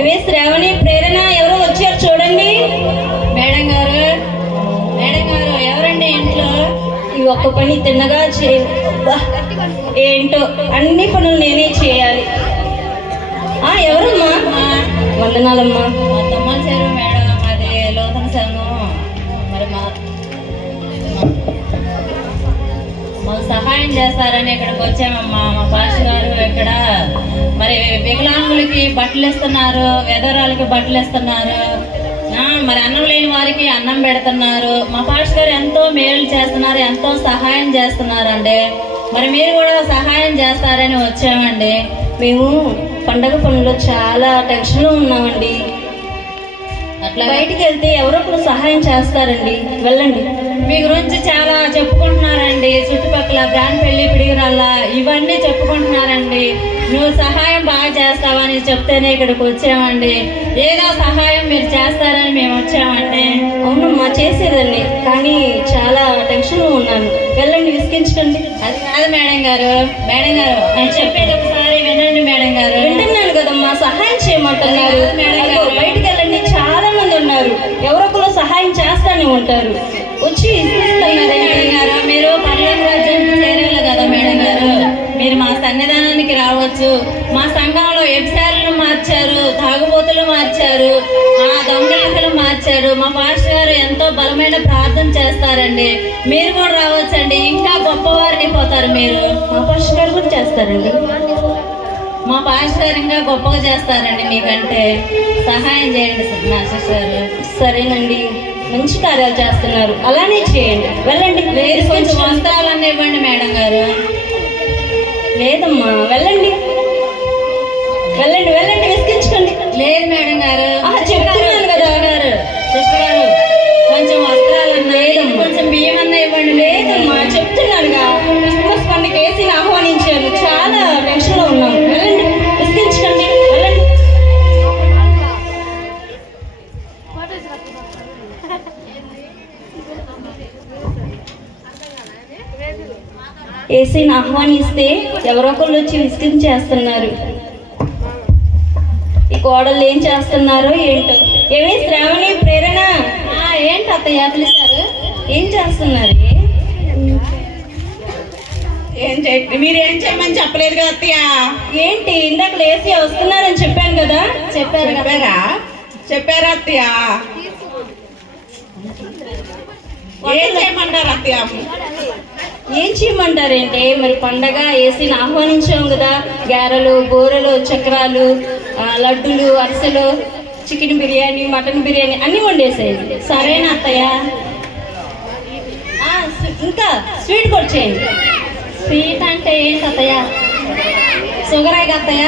ఇవే శ్రావణి, ప్రేరణ ఎవరో వచ్చారు వండుకొని తిన్నగా అబ్బా, ఏంటో అన్ని పనులు నేనే చేయాలి. ఎవరమ్మా? వందనాలమ్మా. తమ్మల చెరువు మేడం, అది లోతన సంఘం. మరి మాకు సహాయం చేస్తారని ఇక్కడికి వచ్చామమ్మా. మా పాస్టర్ గారు ఇక్కడ మరి వికలాంగులకి బట్టలు ఇస్తున్నారు, విధవరాలకి బట్టలు ఇస్తున్నారు, మరి అన్నం లేని వారికి అన్నం పెడుతున్నారు. మా పాస్టర్ గారు ఎంతో మేలు చేస్తున్నారు, ఎంతో సహాయం చేస్తున్నారండి. మరి మీరు కూడా సహాయం చేస్తారని వచ్చామండి. మేము పండగ పనుల్లో చాలా టెన్షన్లో ఉన్నామండి. అట్లా బయటికి వెళ్తే ఎవరో ఒకరు సహాయం చేస్తారండి, వెళ్ళండి. మీ గురించి చాలా చెప్పుకుంటున్నారండి. చుట్టుపక్కల బ్రాండ్పల్లి, పిడిగిరాళ్ళ ఇవన్నీ చెప్పుకుంటున్నారండి. నువ్వు సహాయం బాగా చేస్తావని చెప్తేనే ఇక్కడికి వచ్చామండి. ఏదో సహాయం మీరు చేస్తారని మేము వచ్చామండి. అవునమ్మా, చేసేదండి, కానీ చాలా టెన్షన్లో ఉన్నాను. వెళ్ళండి, విసిగించకండి. అది కాదు మేడం గారు. మేడం గారు, నేను చెప్పేది ఒకసారి వినండి మేడం గారు. వింటున్నాను కదమ్మా, సహాయం చేయమంటున్నారు. అదిగో బయటికి వెళ్ళండి, చాలా మంది ఉన్నారు, ఎవరొకరు సహాయం చేస్తానే ఉంటారు. వచ్చి మేడం గారు, మీరు పర్లోక రాజ్యానికి చేరేయాలి కదా మేడం గారు. మీరు మా సన్నిధానానికి రావచ్చు. మా సంఘంలో వ్యభిచారులు మార్చారు, తాగుబోతులు మార్చారు, దొంగలింకలు మార్చారు. మా పాస్టర్ గారు ఎంతో బలమైన ప్రార్థన చేస్తారండి. మీరు కూడా రావచ్చండి, ఇంకా గొప్పవారిని పోతారు మీరు. మా పాస్టర్ గారు కూడా చేస్తారండి. మా పాస్టర్ గారు ఇంకా గొప్పగా చేస్తారండి మీకంటే. సహాయం చేయండి నా సిస్టర్. సరేనండి, మంచి కార్యాలు చేస్తున్నారు, అలానే చేయండి. వెళ్ళండి, లేదు కొంచెం వస్త్రాలన్నీ ఇవ్వండి మేడం గారు. లేదమ్మా, వెళ్ళండి వెళ్ళండి వెళ్ళండి, విసిగించకండి. లేదు మేడం గారు. చెప్తున్నాను కదా గారు, సిస్టర్ గారు, కొంచెం వస్త్రాలన్నా లేదమ్మా. కొంచెం బియ్యం అన్నా ఇవ్వండి. లేదమ్మా, చెప్తున్నానుగా, క్రిస్మస్ పండుగ కేసీని ఆహ్వానించాను, చాలా టెన్షన్లో ఉన్నాం. వెళ్ళండి, విసిగించకండి, వెళ్ళండి. ఏసీని ఆహ్వానిస్తే ఎవరొకళ్ళు వచ్చి విసిగించేస్తున్నారు. ఈ కోడళ్ళు ఏం చేస్తున్నారో ఏంటో. ఏమే శ్రావణి, ప్రేరణ, ఏంటి అత్తయ్య పిలిచారు? ఏం చేస్తున్నారు? మీరేం చేయమని చెప్పలేదు కదా అత్తయ్య. ఏంటి ఇందాక లేసి వస్తున్నారని చెప్పాను కదా. చెప్పారా అత్తయ్య? ఏం చేయమంటారు అత్తయ్య? ఏం చేయమంటారేంటి? మరి పండగ ఏసీని ఆహ్వానించాం కదా, గారెలు, బూరెలు, చక్రాలు, లడ్డులు, అరిసెలు, చికెన్ బిర్యానీ, మటన్ బిర్యానీ అన్నీ వండేసేయండి. సరేనా అత్తయ్య? ఇంకా స్వీట్ కూడా చేయండి. స్వీట్ అంటే ఏంటి అత్తయ్య? షుగరే కదా అత్తయ్య?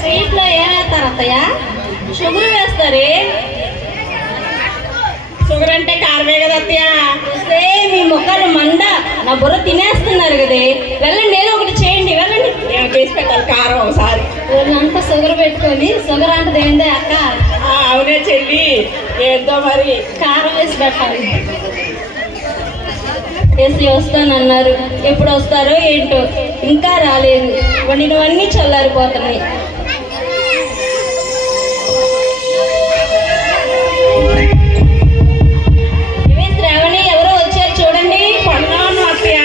స్వీట్లో ఏం వేస్తారు అత్తయ్య? షుగర్ వేస్తారే. షుగర్ అంటే కారమే కదా అత్తయ్య. మీ మొక్కలు మండ, నా బుర్ర తినేస్తున్నారు కదే. వెళ్ళండి, ఏదో ఒకటి చేయండి, వెళ్ళండి. ఏం చేసి పెట్టాలి? కారం ఒకసారి అంతా షుగర్ పెట్టుకొని, షుగర్ అంటది ఏందే అక్క? అవునే చెల్లి, ఏందో మరి కారం వేసి పెట్టాలి. వేసి వస్తానన్నారు, ఎప్పుడు వస్తారో ఏంటో, ఇంకా రాలేదు. వండినవన్నీ చల్లారిపోతున్నాయి. శ్రావణి, ఎవరో వచ్చారు చూడండి. పన్నాను అత్తయ్య.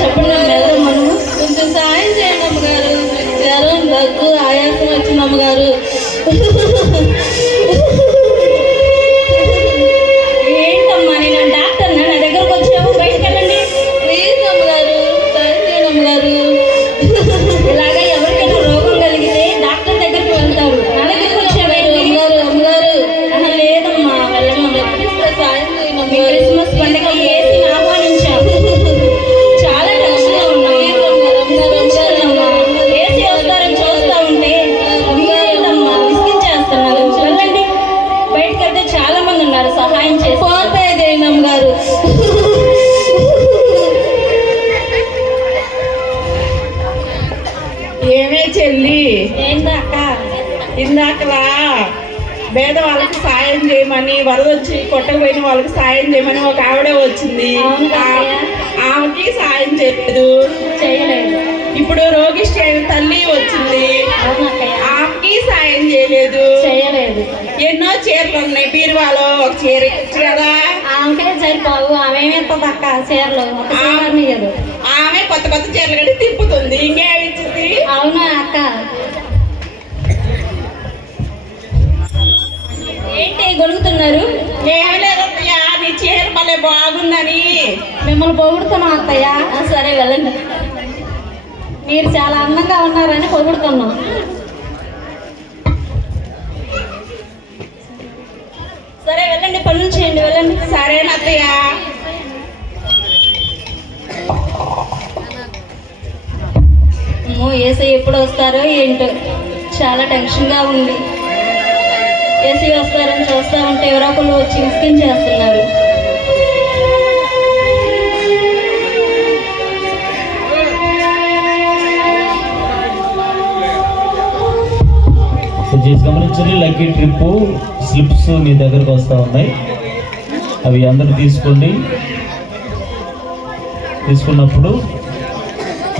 చెప్పండి అమ్మగారు, మనం కొంచెం సాయం చేయండి అమ్మగారు. జ్వరం, దగ్గు, ఆయాసం వచ్చింది అమ్మగారు. ఏంటమ్మా, నేను డాక్టర్ నా దగ్గరకు వచ్చాము, బయటకు వెళ్ళండి ప్లీజ్ అమ్మగారు, సాయం చేయండి అమ్మగారు. ఇలాగా ఎవరికైనా రోగం కలిగితే డాక్టర్ దగ్గరికి వెళ్తారు, నా దగ్గరకు వచ్చాము అమ్మగారు. అమ్మగారు లేదమ్మా, వెళ్ళండి. సాయం చేయండి అమ్మగారు. క్రిస్మస్ పండుగకి ఏసీని ఆహ్వానించాము, చాలా టెన్షన్లో ఉన్నాము. ఏసీ వస్తారని చూస్తా ఉంటే ఏంటమ్మా విసిగించేస్తున్నారు. వెళ్ళండి, బయటకు వెళ్తే చాలా మంది ఉన్నారు, సహాయం చేసి. ఫోన్ పే చేయండి అమ్మగారు. ఏమే చెల్లి, ఏంటా అక్క? ఇందాకలా పేద వాళ్ళకి సాయం చేయమని, వరదొచ్చి కొట్టకపోయిన వాళ్ళకి సాయం చేయమని ఒక ఆవిడ వచ్చింది. అవును కదా. ఆమెకి సాయం చేయలేదు. చేయలేదు. ఇప్పుడు రోగిష్టి అయిన తల్లి వచ్చింది, అవును అక్కయ్య. ఆమెకి సాయం చేయలేదు. చేయలేదు. లేదు. ఎన్నో చీరలు ఉన్నాయి బీరువాలో, ఒక చీర ఇచ్చు కదా. ఆమెకే సరిపోవు, ఆమె ఏమిస్తుంది అక్క చీరలు, ఒక చీర ఇయ్యదు. ఆమె కొత్త కొత్త చీరలు కట్టి తిప్పుతుంది, ఇంకేమి ఇచ్చింది? అవునా అక్క? ఏంటి గొలుగుతున్నారు? ఏమి లేదు అత్తయ్య, నీ చీర భలే బాగుందని. మిమ్మల్ని పొగుడుతున్నాం అత్తయ్య. సరే వెళ్ళండి, మీరు చాలా అందంగా ఉన్నారని పొగుడుతున్నాం. సరే వెళ్ళండి, పనులు చేయండి, వెళ్ళండి. సరేనా అత్తయ్య? ఏసీ ఎప్పుడు వస్తారో ఏంటో, చాలా టెన్షన్గా ఉంది. ఏసీ వస్తారని చూస్తూ ఉంటే ఎవరో ఒకళ్ళు వచ్చి ఇసుకించేస్తున్నారు. గమనించండి, లక్కీ ట్రిప్ స్లిప్స్ మీ దగ్గరకు వస్తూ ఉన్నాయి. అవి అందరూ తీసుకోండి. తీసుకున్నప్పుడు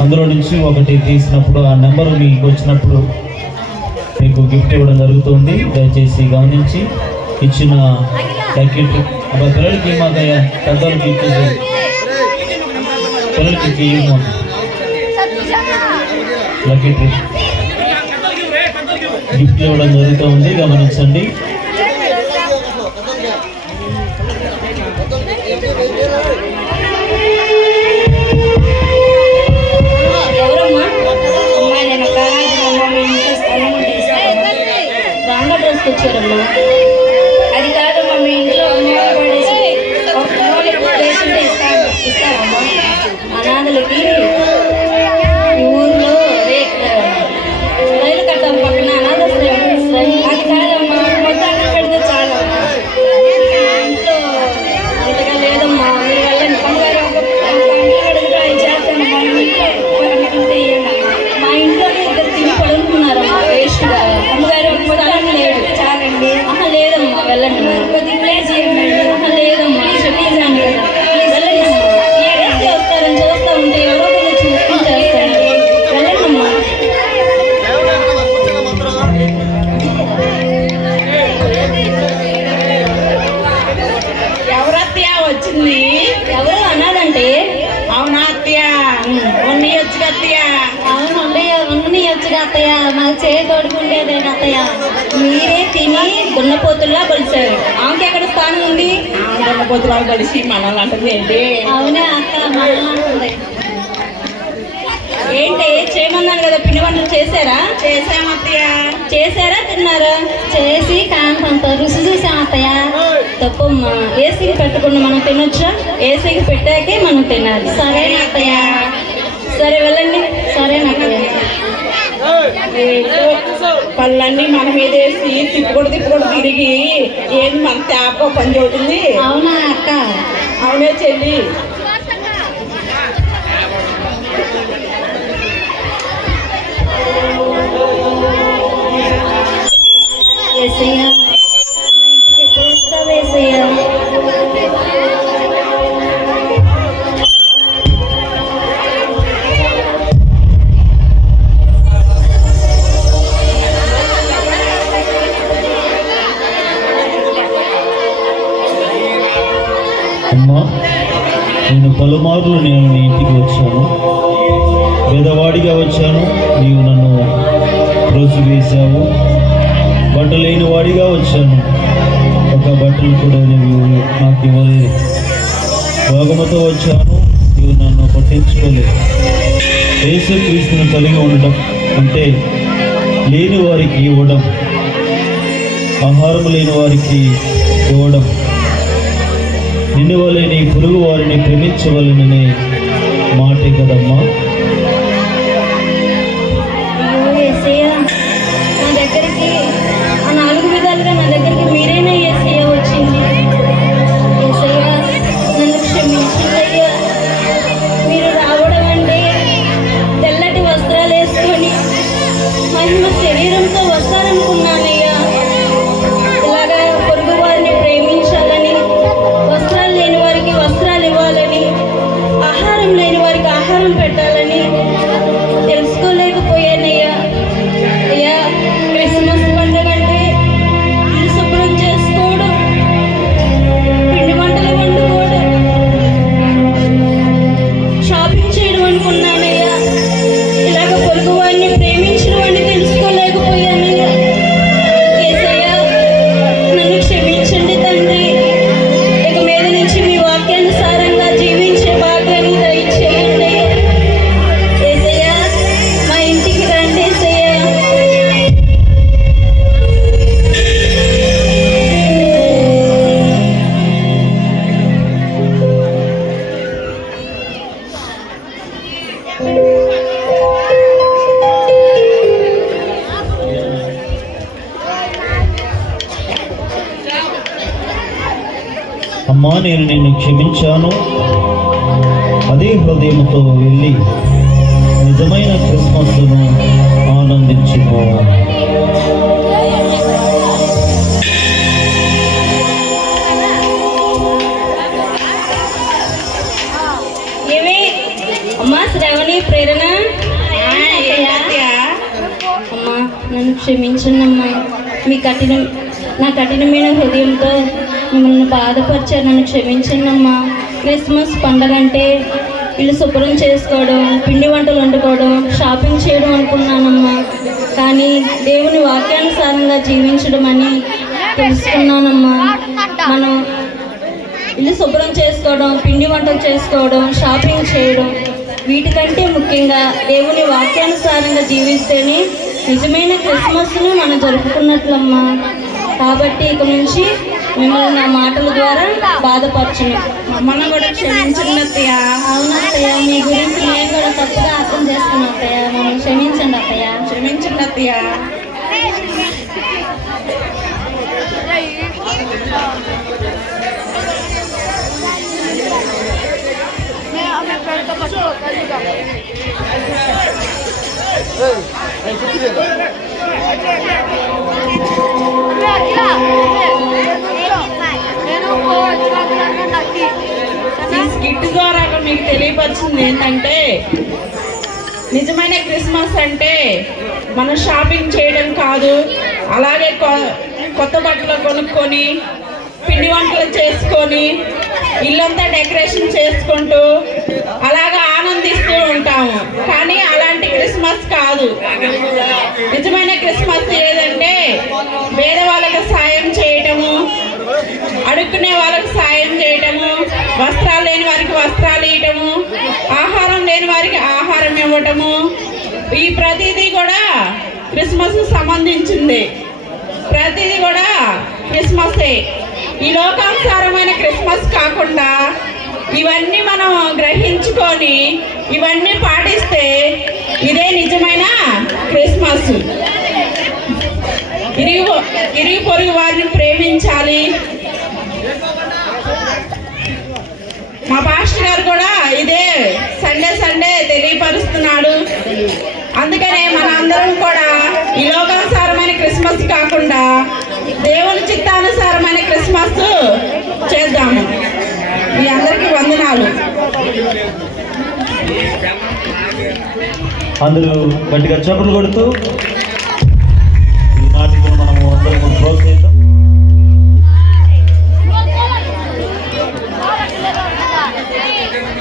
అందులో నుంచి ఒకటి తీసినప్పుడు ఆ నెంబర్ మీకు వచ్చినప్పుడు మీకు గిఫ్ట్ ఇవ్వడం జరుగుతుంది. దయచేసి గమనించి ఇచ్చిన లక్కీ ట్రిప్ పిల్లలకి మాకయ్యా, పెద్దలకి ఇచ్చేసి పిల్లలకి లక్కీ ట్రిప్ గిఫ్ట్ ఇవ్వడం జరుగుతుంది. గమనించండి. ఎవరమ్మా? అమ్మా నేను ఒక రాంగ డ్రెస్కి వచ్చారమ్మా. అది కాదమ్మా, మీ ఇంట్లో పడేసి ఇస్తారమ్మా అనాథలకి. ఈ ఊర్లో రైలు కట్టాలి పక్కన అనాథాశ్రయం. అది కాదమ్మా, మొత్తాన్ని పెడితే చాలు. ఇంట్లో అంతగా లేదమ్మా, మీరు వెళ్ళండి. అమ్మగారు ఒక చేస్తాను. మా ఇంట్లో ఇద్దరు తిని పడుకున్నారమ్మా వేస్ట్గా. అమ్మగారు ఒక స్థలం లేదు, చాలండి. లేదమ్మా వెళ్ళండి. కొద్ది ప్లేస్ ఇవ్వండి. లేదమ్మా ప్లీజ్ అండి కదా, వెళ్ళండి. ఏడేసి వస్తారని చూస్తూ ఉంటే ఎవరో ఒకరు చూసుకుంటేస్తారు. వెళ్ళండమ్మా. ఎవరు అత్తయ్య వచ్చింది? ఎవరు అన్నాదంటే? అవునా అత్తయ్య, ఉన్నయొచ్చు అత్తయ్య. అవును ఉండనియొచ్చుగా అత్తయ్య, మాకు చేయి తోడుకుండేదేనా అత్తయ్య? మీరే తిని దున్నపోతుల్లా కొలిచారు. ఆమెకి ఎక్కడ స్థానం ఉంది? ఆందోళన పొద్దురాలు కలిసి మనల్ని అంటుంది ఏంటి? అవునే అక్క, మాట్లాడుతుంది. ఏంటి చేయమన్నాను కదా, పిండి వంటలు చేశారా? చేసాం అత్తయ్య. చేశారా తిన్నారా? చేసి కాంతంత రుచి చూసాం అత్తయ్య. తప్పమ్మా, ఏసీకి పెట్టకుండా మనం తినొచ్చా? ఏసీకి పెట్టాకే మనం తినాలి. సరేనా అత్తయ్య? సరే వెళ్ళండి. సరేనత్తయ్య. పళ్ళన్నీ మన మీద వేసి తిప్పుకొడు తిరిగి ఏంది మన తేప పని చదువుతుంది. అవునా అక్క? అవునే చెల్లి. ఏసయ్య, మా ఇంటికి ఎప్పుడు వస్తావు ఏసయ్య? అమ్మా, నేను పలుమార్లు నీ ఇంటికి వచ్చాను. పేదవాడిగా వచ్చాను, నీవు నన్ను రోజు వేశావు. బట్ట లేని వాడిగా వచ్చాను, ఒక బట్టలు కూడా నీవు నాకు ఇవ్వలేదు. రోగముతో వచ్చాను, నీవు నన్ను పట్టించుకోలేదు. యేసుక్రీస్తును కలిగి ఉండడం అంటే లేని వారికి ఇవ్వడం, ఆహారం లేని వారికి ఇవ్వడం, నిన్ను వలె నీ పొరుగు వారిని ప్రేమించవలననే మాటే కదమ్మా. ఏసయ్య, నా దగ్గరికి ఆ 4 విధాలుగా నా దగ్గరికి మీరేనా ఏసయ్య వచ్చింది? ఏసయ్య, నన్ను క్షమించయ్యా. మీరు రావడం అంటే తెల్లటి వస్త్రాలు వేసుకొని మహిమ శరీరంతో వస్తారనుకున్నానయ్యా. ఇలాగా పొరుగు వారిని ప్రేమించాలని, వస్త్రాలు లేని వారికి వస్త్రాలు ఇవ్వాలని, ఆహారం లేని వారికి ఆహారం పెట్టాలని, అమ్మా, నేను నిన్ను క్షమించాను. అదే హృదయంతో వెళ్ళి నిజమైన క్రిస్మస్ను ఆనందించుకో. ఏమి అమ్మా శ్రావణి ప్రేరణ? అమ్మా నన్ను క్షమించండి అమ్మా. నా కఠినమైన హృదయంతో మిమ్మల్ని బాధపరిచారు, నన్ను క్షమించండి అమ్మా. క్రిస్మస్ పండగ అంటే ఇల్లు శుభ్రం చేసుకోవడం, పిండి వంటలు వండుకోవడం, షాపింగ్ చేయడం అనుకున్నానమ్మా. కానీ దేవుని వాక్యానుసారంగా జీవించడం అని తెలుసుకున్నానమ్మా. మనం ఇల్లు శుభ్రం చేసుకోవడం, పిండి వంటలు చేసుకోవడం, షాపింగ్ చేయడం, వీటికంటే ముఖ్యంగా దేవుని వాక్యానుసారంగా జీవిస్తేనే నిజమైన క్రిస్మస్ను మనం జరుపుకున్నట్లమ్మా. కాబట్టి ఇక నుంచి మిమ్మల్ని నా మాటల ద్వారా బాధపరచను. మమ్మల్ని కూడా క్షమించండి అత్తయ్య. అవును అత్తయ్య, మీ గురించి నేను కూడా తప్పుగా అర్థం చేసుకున్నాను అత్తయ్య. మమ్మల్ని క్షమించండి అత్తయ్య. క్షమించండి అత్తయ్య. ఈ స్కిట్ ద్వారా మీకు తెలియపరిచింది ఏంటంటే, నిజమైన క్రిస్మస్ అంటే మనం షాపింగ్ చేయడం కాదు, అలాగే కొత్త బట్టలు కొనుక్కొని, పిండి వంటలు చేసుకొని, ఇల్లంతా డెకరేషన్ చేసుకుంటూ అలాగా ఆనందిస్తూ ఉంటాము. కానీ అలాంటి క్రిస్మస్ కాదు. నిజమైన క్రిస్మస్ ఏదంటే పేదవాళ్ళకి సాయం చేయటము, అడుక్కునే వాళ్ళకి సాయం చేయటము, వస్త్రాలు లేని వారికి వస్త్రాలు ఇవ్వటము, ఆహారం లేని వారికి ఆహారం ఇవ్వటము, ఈ ప్రతిదీ కూడా క్రిస్మస్ సంబంధించింది. ప్రతిదీ కూడా క్రిస్మసే. ఈ లోకానుసారమైన క్రిస్మస్ కాకుండా ఇవన్నీ మనం గ్రహించుకొని ఇవన్నీ పాటిస్తే ఇదే నిజమైన క్రిస్మస్. ఇరుగు పొరుగు వారిని ప్రేమించాలి. మా పాస్టర్ గారు కూడా ఇదే సండే తెలియపరుస్తున్నాడు. అందుకనే మన అందరం కూడా ఈ లోకానుసారమైన క్రిస్మస్ కాకుండా దేవుని చిత్తానుసారమైన క్రిస్మస్ చేద్దాము. మీ అందరికీ వందనాలు. అందరూ గట్టిగా చప్పట్లు కొడుతూ ఈనాటికి మనము అందరం ప్రోత్సహిద్దాం.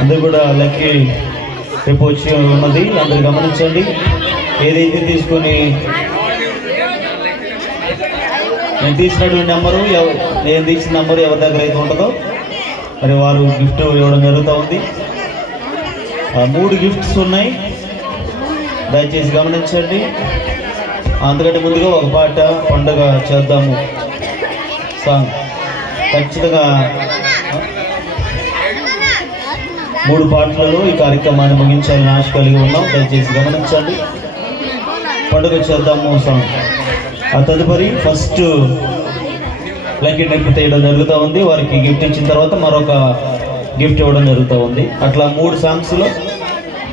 అందరూ కూడా లక్కీ రేపు వచ్చి ఉన్నది, అందరు గమనించండి. ఏదైతే తీసుకొని నేను తీసినటువంటి నెంబరు నేను తీసిన నెంబరు ఎవరి దగ్గర అయితే ఉంటుందో మరి వారు గిఫ్ట్ ఇవ్వడం జరుగుతూ ఉంది. 3 గిఫ్ట్స్ ఉన్నాయి, దయచేసి గమనించండి. అంతకంటే ముందుగా ఒక పాట పండుగ చేద్దాము సాంగ్ ఖచ్చితంగా 3 పాటలలో ఈ కార్యక్రమాన్ని ముగించాలని ఆశ కలిగి ఉన్నాం. దయచేసి గమనించండి. పండుగ చేద్దాము సాంగ్. ఆ తదుపరి ఫస్ట్ లక్కీ నింపు తీయడం జరుగుతూ ఉంది. వారికి గిఫ్ట్ ఇచ్చిన తర్వాత మరొక గిఫ్ట్ ఇవ్వడం జరుగుతూ ఉంది. అట్లా 3 సాంగ్స్లో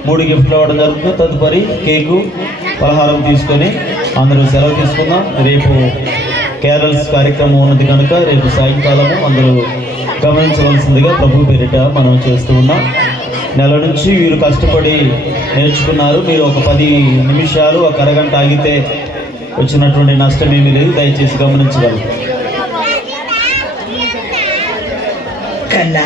3 గిఫ్ట్లు ఇవ్వడం జరుగుతుంది. తదుపరి కేకు పలహారం తీసుకొని అందరూ సెలవు తీసుకుందాం. రేపు కేరళస్ కార్యక్రమం ఉన్నది కనుక రేపు సాయంకాలము అందరూ గమనించవలసిందిగా ప్రభు పేరిట మనం చేస్తూ ఉన్నాం. నెల నుంచి వీరు కష్టపడి నేర్చుకున్నారు. మీరు ఒక 10 నిమిషాలు ఒక అరగంట ఆగితే వచ్చినటువంటి నష్టం ఏమీ లేదు. దయచేసి గమనించగలరు. కన్నా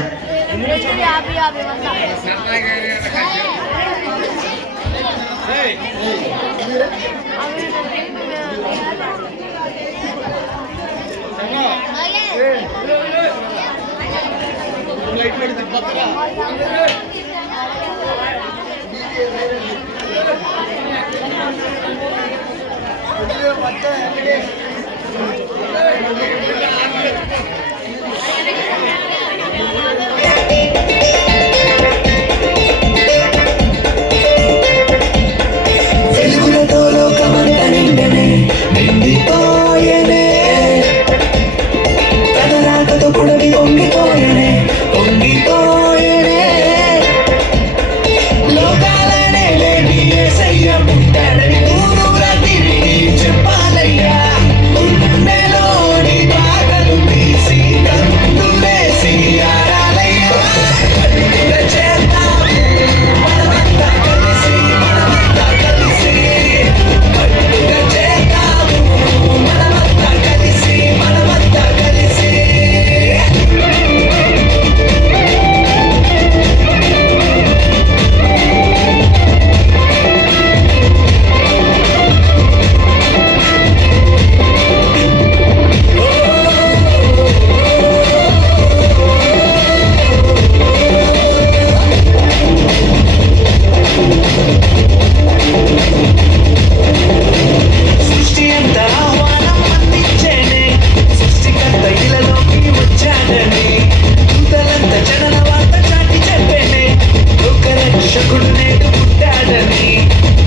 రక్షకుడు నేడు పుట్టాడని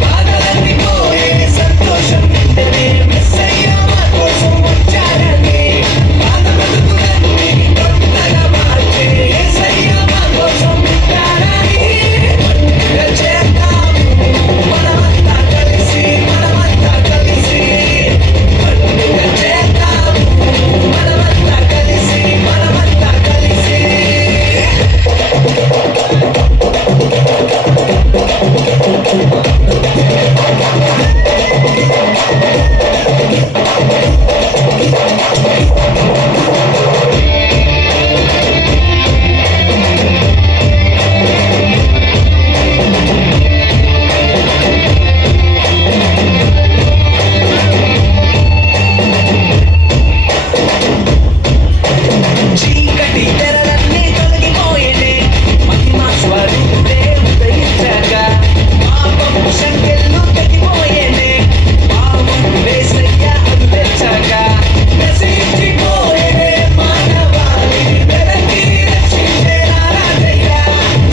బాధలన్నీ పోయే సంతోషం నిండనే మెస్సయ్య మా కోసం వచ్చాడని బాధ బతుకులన్నీ కొత్తగా మార్చే యేసయ్య మా కోసం పుట్టాడని పండుగ చేద్దాము మనమంతా కలిసి పండుగ చేద్దాము మనమంతా కలిసి చీకటి తెరలన్నీ తొలగిపోయేనే మహిమా స్వరూపుడే ఉదయించాక పాపం సంఖ్యలు తగ్గిపోయేనే పాపం వేసయ్య అదు తెచ్చాక నశించిపోయే మానవాళి వెనక్కి రక్షించే రాజయ్య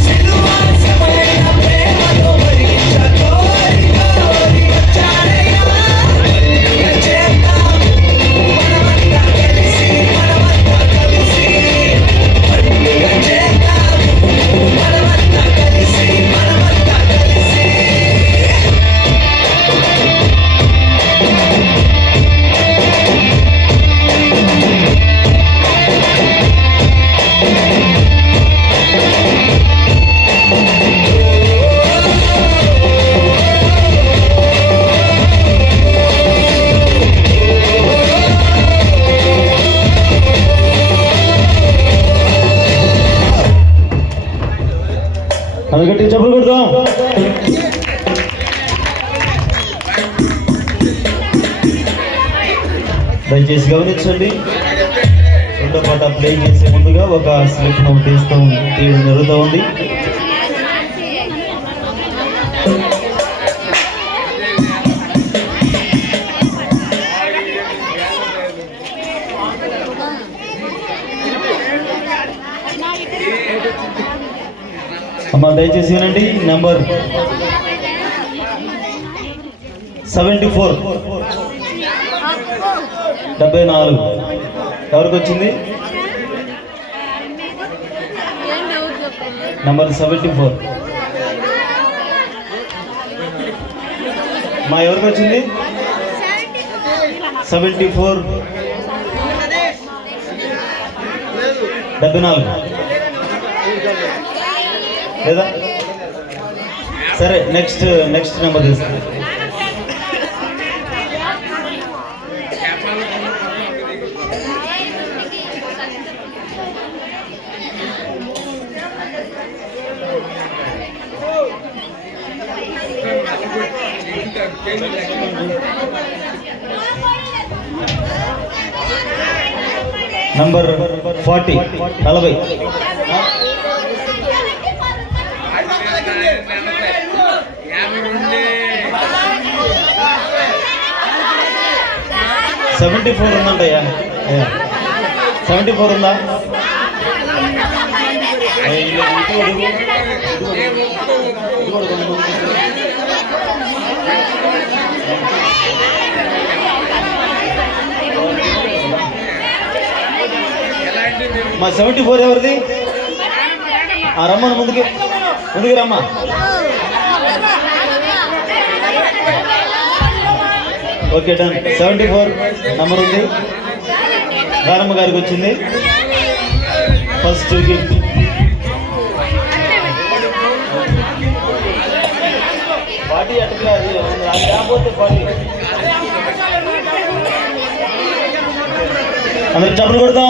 సిలువాసమైన ప్రేమతో భరించ కోరి వచ్చాడయ్య చేద్దాము మనమంతా కలిసి పండుగ చేద్దాము మనమంతా కలిసి అదొకటి చెప్పులు కొడతాం. దయచేసి గమనించండి. రెండో పాట ప్లే చేసే ముందుగా ఒక స్లిప్ ను తీయడం జరుగుతూ ఉంది. అమ్మా దయచేసి వినండి. నంబర్ 74 74 ఎవరికి వచ్చింది? నంబర్ 74 మా ఎవరికి వచ్చింది? 74 74 లేదా? సరే నెక్స్ట్ నెంబర్ తీస్తాను. నంబర్ 40 40 74 ఉందంటయ్యా. 74 ఉందా? మా 74 ఎవరిది? రమ్మను ముందుకి రమ్మా. Okay done. 74 నంబర్ ఉంది. రారమ్మ గారికి వచ్చింది ఫస్ట్ గిఫ్ట్. పార్టీ అట్లా రాకపోతే పార్టీ అందరు చప్పలు కొడతాం.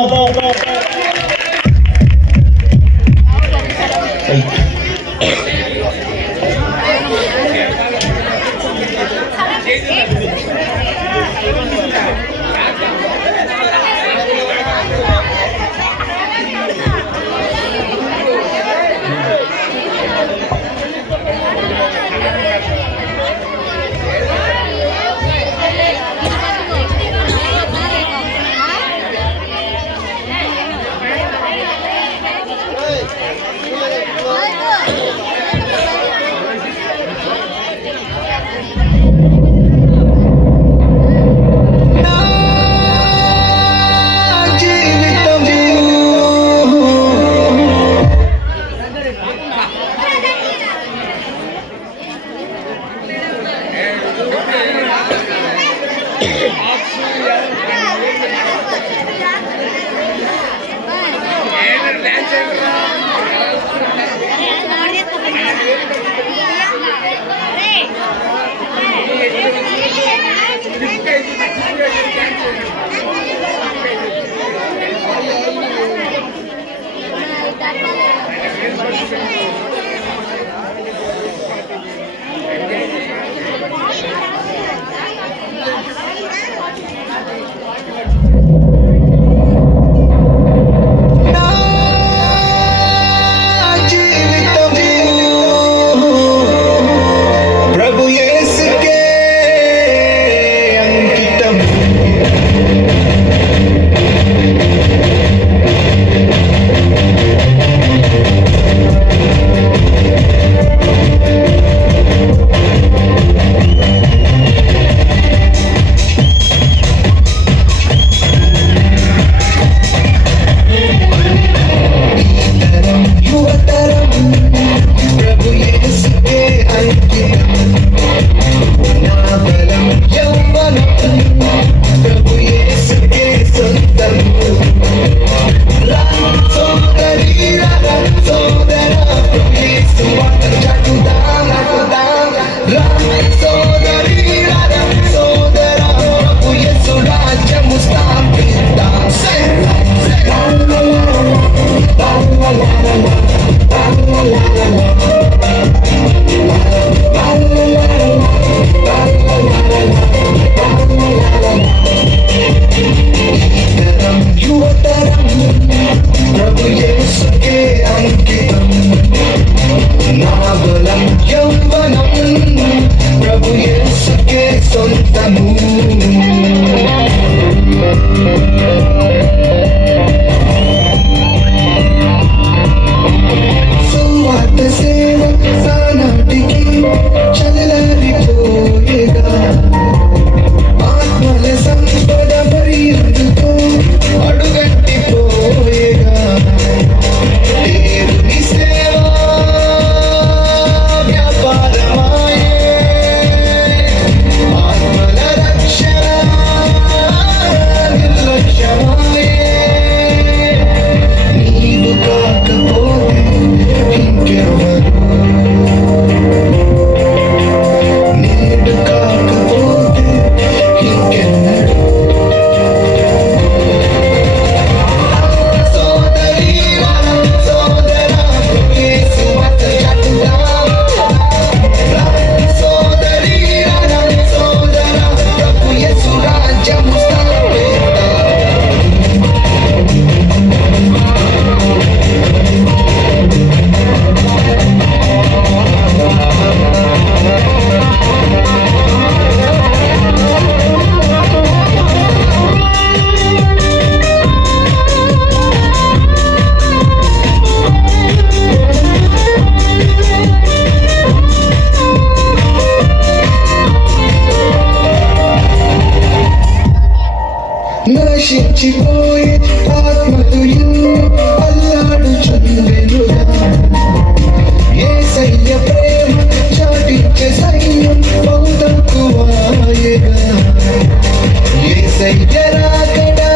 ఏసయ్యరాకడా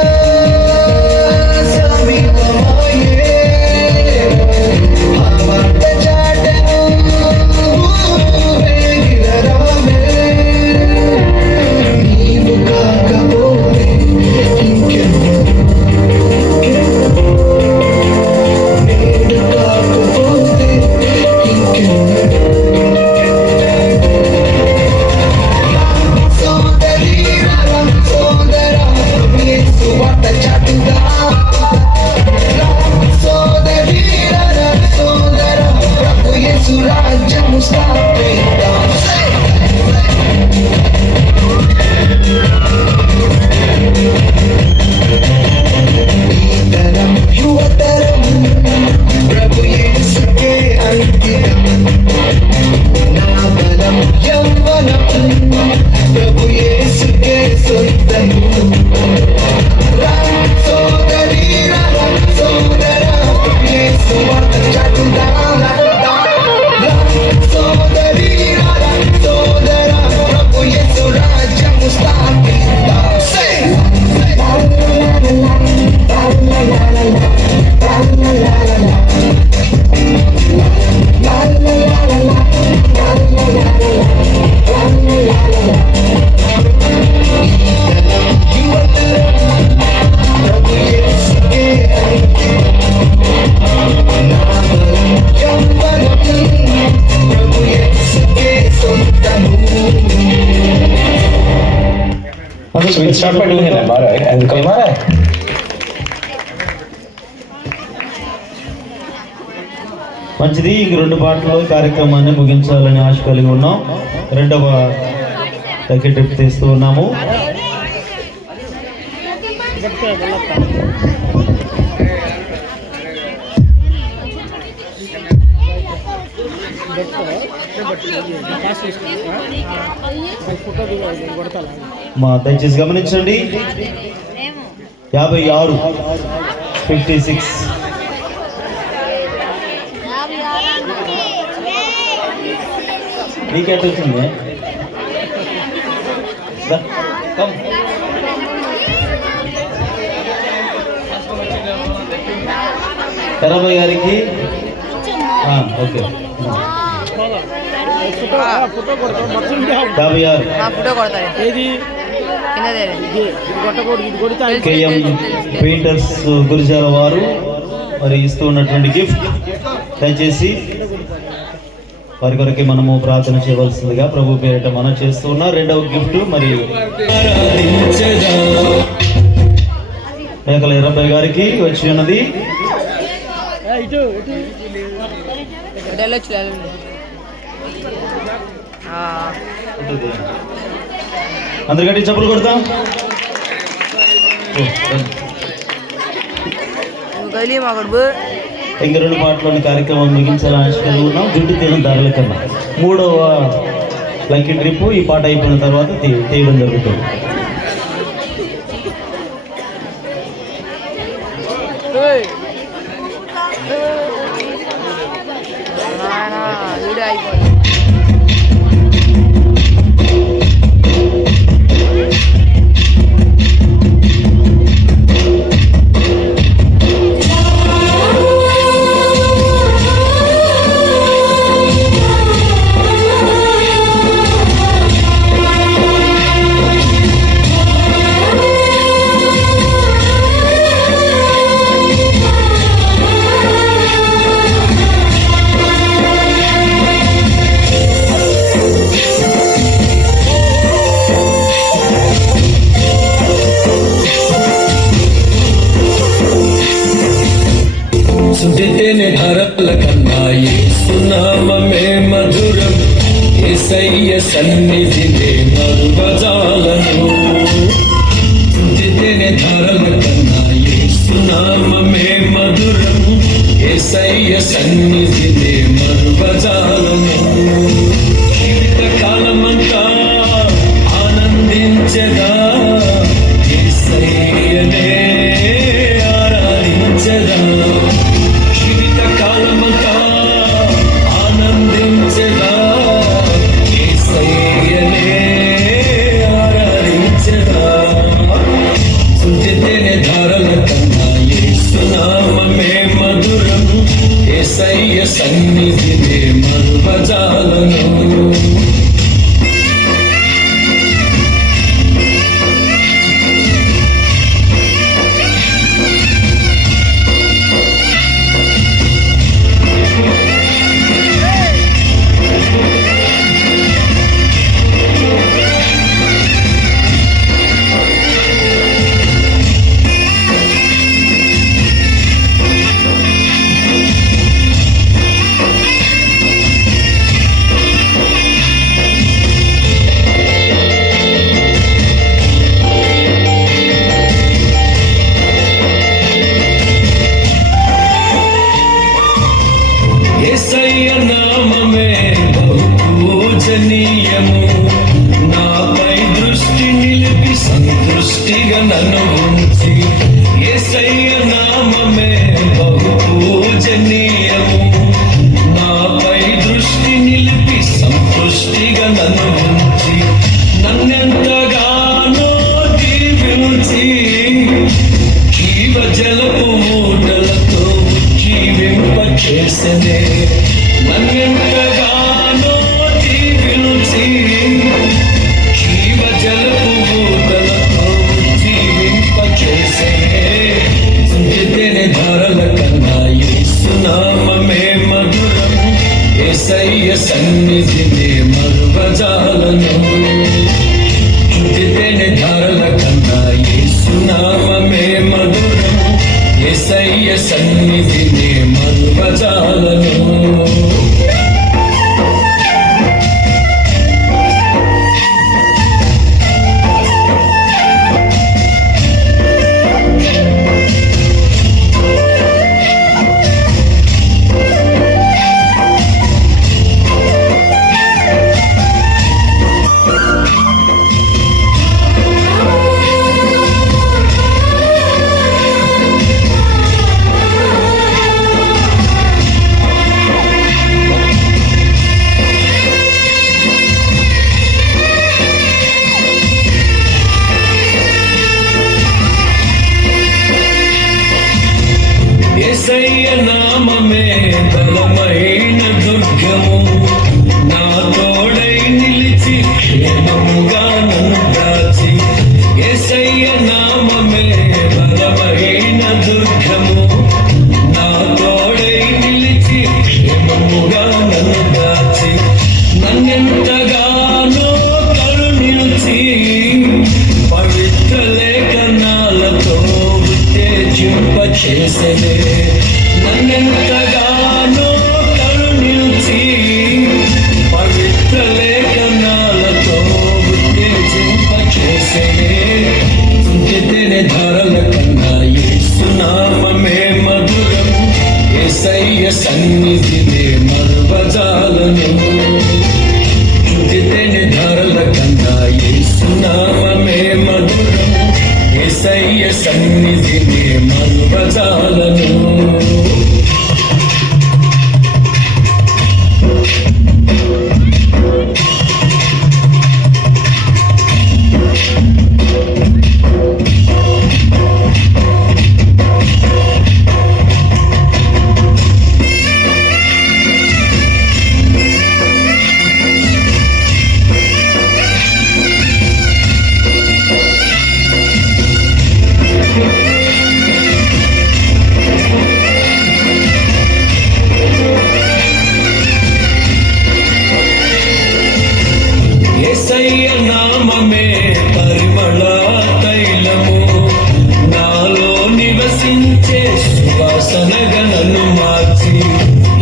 సమీపమాయే ఆ వార్త చాటెను వేగిరరామే నీవు కాకపోతే ఇంకెవ్వరు నేడు కాకపోతే ఇంకెవ్వరు సోదరా యేసు వార్త చాటుదా సోదరా ప్రభు యేసు రాజ్యము స్థాపిద్దాం తరం యువతరం ప్రభు యేసుకే అంకితం నా బలం యవ్వనం ప్రభు యేసుకే సొంతము రా సోదరా ప్రభు యేసు వార్త చాటుదా సోదరా ప్రభు యేసు రాజ్యము స్థాపిద్దాం ప్రభు యేసుకే నా బలం యవ్వనం ప్రభు యేసుకే సొంతము So we'll start by doing an MRI and the MRI. మంచిది. ఈ 2 పాటలు కార్యక్రమాన్ని ముగించాలని ఆశ కలిగి ఉన్నాం. 2వ లక్కీ ట్రిప్ తీస్తూ ఉన్నాము. దయచేసి గమనించండి. 56 56 మీకెట్ వచ్చింది. కరాబాయ్ గారికి ఓకే 56 కేఎం పెయింటర్స్ గురిజాల వారు మరి ఇస్తూ ఉన్నటువంటి గిఫ్ట్. దయచేసి వారి కొరకే మనము ప్రార్థన చేయవలసిందిగా ప్రభు పేరిట మనం చేస్తూ ఉన్న 2వ గిఫ్ట్ మరి మేకల 20 గారికి వచ్చి ఉన్నది. అందరికంటే చెప్పులు కొడతాం. ఇంక 2 పాటలోని కార్యక్రమం ముగించాలని ఆశిస్తూ ఉన్నాం. జుట్టు తీయడం దారుల కన్నా 3వ లక్కీ ట్రిప్ ఈ పాట అయిపోయిన తర్వాత తీయడం జరుగుతుంది. సుడితేనే ధరల కన్నా యేసు నామమే మధురం యేసయ్య సన్నిధినే మరువజాలను సుడితేనే ధరల కన్నా యేసు నామమే మధురం యేసయ్య సన్నిధినే మరువజాలను జీవిత కాలమంతా ఆనందించగా యేసయ్యనే ఆరాధించగా నన్ను ఉంచి యేసయ్య నామమే బహు పూజనీయము నాపై దృష్టి నిలిపి సంతృష్టిగా నన్ను ఉంచి నన్నెంతగానో దీవించి జీవజలపు ఊటలతో జీవింపచేసెనే నన్నెంతగానో దీవించి జీవజలపు ఊటలతో జీవింపచేసెనే చుంచితేనే ధారల కన్నా యేసునామమే మధురం యేసయ్య సన్నిధినే మరువజాలను చుంచితేనే ధారల కన్నా యేసునామమే మధురం యేసయ్య సన్నిధినే మరువజాలను యేసయ్య నామమే బలమైన దుర్గము నా తోడై నిలిచి క్షేమముగా నన్ను దాచి యేసయ్య నామమే బలమైన దుర్గము నా తోడై నిలిచి క్షేమముగా నన్ను దాచి నన్నెంతగానో కరుణించి పవిత్ర లేఖనాలతో ఉత్తేజింపచేసెనే నన్నెంతగానో కరుణించి పవిత్ర లేఖనాలతో ఉత్తేజింపచేసెనే చుంచితేనే ధారల కన్నా యేసునామమే మధురం యేసయ్య సన్నిధినే మరువజాలను చుంచితేనే ధారల కన్నా యేసునామమే మధురం యేసయ్య సన్నిధినే మరువజాలను యేసయ్య నామమే పరిమళ తైలము నాలో నివసించే సువాసనగా నన్ను మార్చి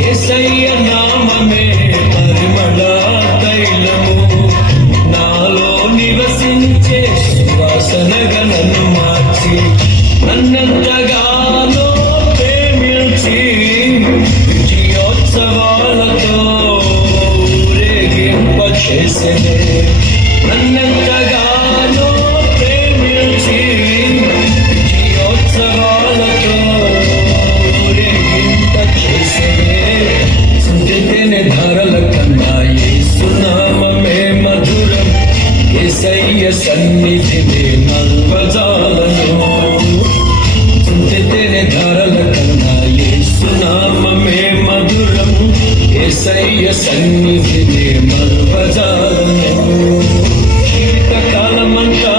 యేసయ్య నామమే పరిమళ తైలము నాలో నివసించే సువాసనగా నన్ను మార్చి నన్నెంతగానో ప్రేమించి విజయోత్సవాలతో ఊరేగింపచేసెనే నన్నెంతగానో ప్రేమించి విజయోత్సవాలతో ఊరేగింపచేసెనే చుంచితేనే ధారల కన్నా యేసునామమే మధురం యేసయ్య సన్నిధినే మరువజాలను చుంచితేనే ధారల కన్నా యేసునామమే మధురం యేసయ్య సన్నిధినే మరువజాలను జీవితకాలమంతా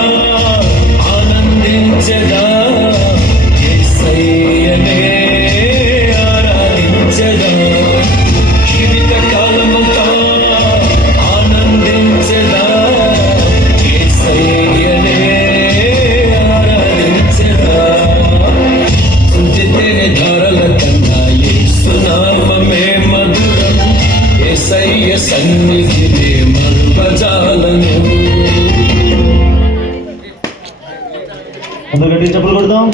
ఆనందించదా యేసయ్యనే ఆరాధించదా జీవితకాలమంతా ఆనందించదా యేసయ్యనే ఆరాధించదా చుంచితేనే ధారల కన్నా యేసునామమే మధురం యేసయ్య సన్నిధినే మరువజాలను అందరూ గట్టిగా చెప్పులు కొడదాం.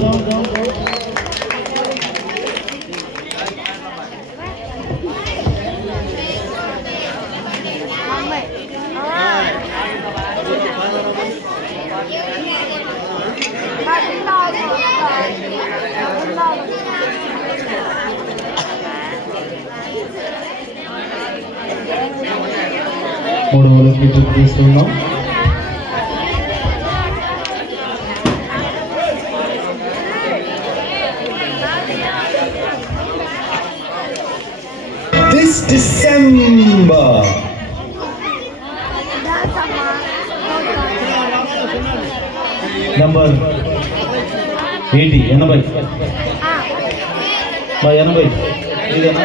3వ రిపీట్ చేస్తున్నాం. This December, నెంబర్ 80 80 ఇదేనా?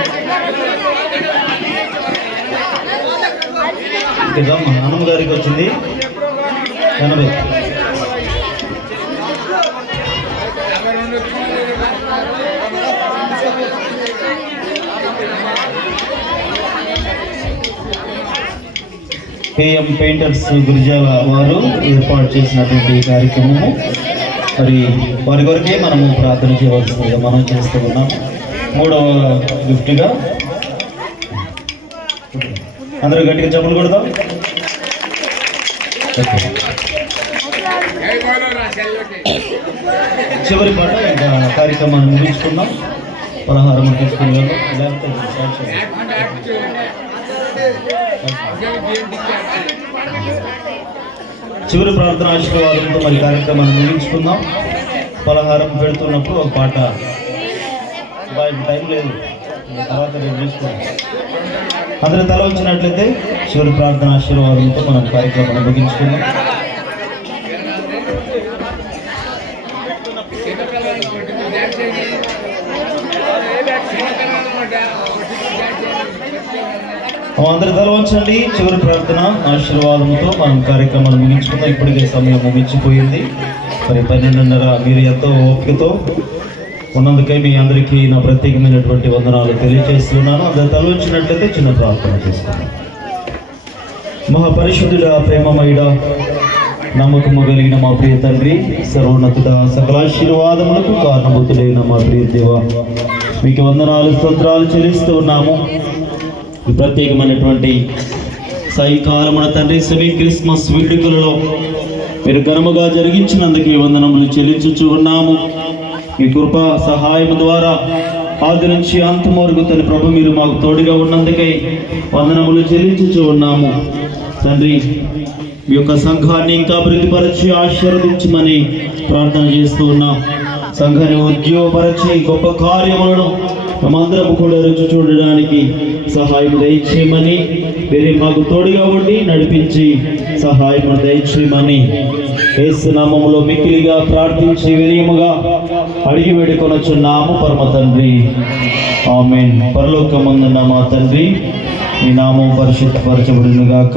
ఇదమ్మా అన్నమ్మ గారికి వచ్చింది 80. కేఎం పెయింటర్స్ గురిజాల వారు ఏర్పాటు చేసినటువంటి ఈ కార్యక్రమము మరి వారి కొరకే మనము ప్రార్థన చేయవలసిందిగా మనం చేస్తూ ఉన్నాం. 3వ గిఫ్ట్గా అందరూ గట్టిగా చెప్పులు కొడదాం. చివరి పాట ఇంకా కార్యక్రమాన్ని ముగించుకున్నాం. పలహారం తీసుకుని వెళ్దాం. చివరి ప్రార్థన ఆశీర్వాదంతో మరి కార్యక్రమాన్ని ముగించుకుందాం. పలహారం పెడుతున్నప్పుడు ఒక పాట టైం లేదు, తర్వాత రేపు చూసుకుందాం. అందరూ తల వచ్చినట్లయితే చివరి ప్రార్థన ఆశీర్వాదంతో మనం కార్యక్రమాన్ని ముగించుకుందాం. అందరి తల వంచండి. చివరి ప్రార్థన ఆశీర్వాదంతో మనం కార్యక్రమాలు ముగించుకుందాం. ఇప్పటికే సమయం ముగించిపోయింది. మరి 12:30 మీరు ఎంతో ఓపికతో ఉన్నందుకై మీ అందరికీ నా ప్రత్యేకమైనటువంటి వందనాలు తెలియజేస్తున్నాను. అందరి తల వంచినట్లయితే చిన్న ప్రార్థన చేసుకున్నాం. మహాపరిశుద్ధుడా, ప్రేమమయుడా, నమ్మకము కలిగిన మా ప్రియ తండ్రి, సర్వోన్నతుడ, సకల ఆశీర్వాదములకు కారణభూతుడైన మా ప్రియ దేవ, మీకు వందనాలు స్తోత్రాలు చెల్లిస్తూ ఉన్నాము. ఈ ప్రత్యేకమైనటువంటి సాయంకాలమున తండ్రి సెమీ క్రిస్మస్ వేడుకలలో మీరు ఘనముగా జరిగించినందుకు ఈ వందనములు చెల్లించుచూ ఉన్నాము. మీ కృప సహాయం ద్వారా ఆది నుంచి అంతం వరకు తన ప్రభు మీరు మాకు తోడుగా ఉన్నందుకై వందనములు చెల్లించుచూ ఉన్నాము. తండ్రి, మీ యొక్క సంఘాన్ని ఇంకా అభివృద్ధిపరిచి ఆశీర్వదించమని ప్రార్థన చేస్తూ ఉన్నాం. సంఘాన్ని ఉద్యోగపరిచి గొప్ప కార్యములను మేమందరం కూడా రుచి చూడడానికి సహాయం దయచేయమని, వేరే మాకు తోడుగా ఉండి నడిపించి సహాయం దయచేయమని యేసు నామములో మిక్కిలిగా ప్రార్థించి వినయముగా అడిగి వేడుకొనుచున్నాము పరమ తండ్రి, ఆమేన్. పరలోకమందున్న మా తండ్రి, మీ నామం పరిశుద్ధపరచబడును గాక,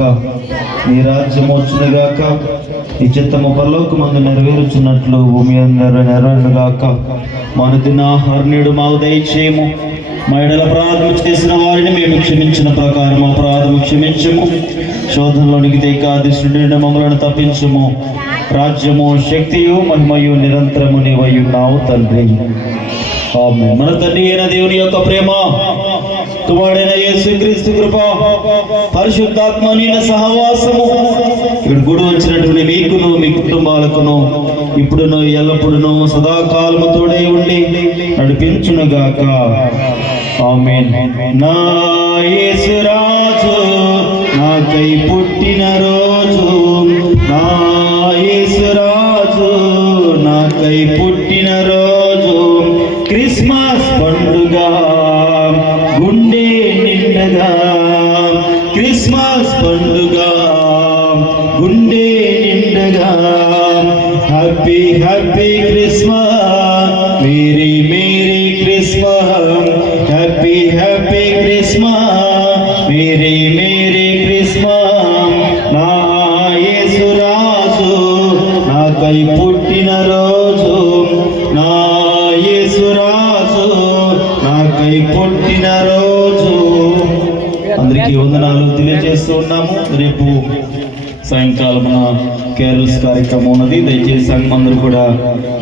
నీ రాజ్యము వచ్చును గాక, నీ చిత్తము పరలోకమందు నెరవేరుచున్నట్లు భూమి అందరూ నెరవేరును గాక. మన దినాహారణ మాకు దయచేయము. మా ఎడల అపరాధము చేసిన వారిని మేము క్షమించిన ప్రకారం అపరాధము క్షమించము. శోధనలోనికి తెకాదిష్టుడి మమ్మలను తప్పించము. రాజ్యము, శక్తియు, మహిమయు నిరంతరము నీవై ఉన్నావు తండ్రి, ఆమేన్. మన తండ్రి అయిన దేవుని యొక్క ప్రేమ, కుమారుడైన యేసుక్రీస్తు కృప, పరిశుద్ధాత్మ నీల సహవాసము ఇక్కడ కూడి వచ్చినటువంటి మీకును మీ కుటుంబాలకును ఇప్పుడును ఎల్లప్పుడును సదాకాలము తోడై ఉండి నడిపించునుగాక, ఆమేన్. నా యేసురాజు నాకై పుట్టిన రోజు, నా యేసురాజు నాకై పుట్టిన రోజు, క్రిస్మస్ పండుగ గుండె నిండగా, క్రిస్మస్ పండుగ గుండె నిండగా, happy happy Christmas, merry merry Christmas, happy happy Christmas, merry merry Christmas. నా యేసురాజు నాకై పుట్టిన రోజు, నా యేసురాజు నాకై పుట్టిన రోజు. అందరికీ వందనాలు తెలియజేస్తూ ఉన్నాము. రేపు సాయంకాలం క్యారల్స్ కార్యక్రమం ఉన్నది. దయచేసి సంఘం అందరూ కూడా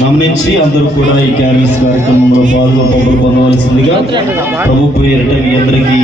గమనించి అందరూ కూడా ఈ క్యారల్స్ కార్యక్రమంలో పొందవలసిందిగా ప్రభు పేరిట మీ అందరికీ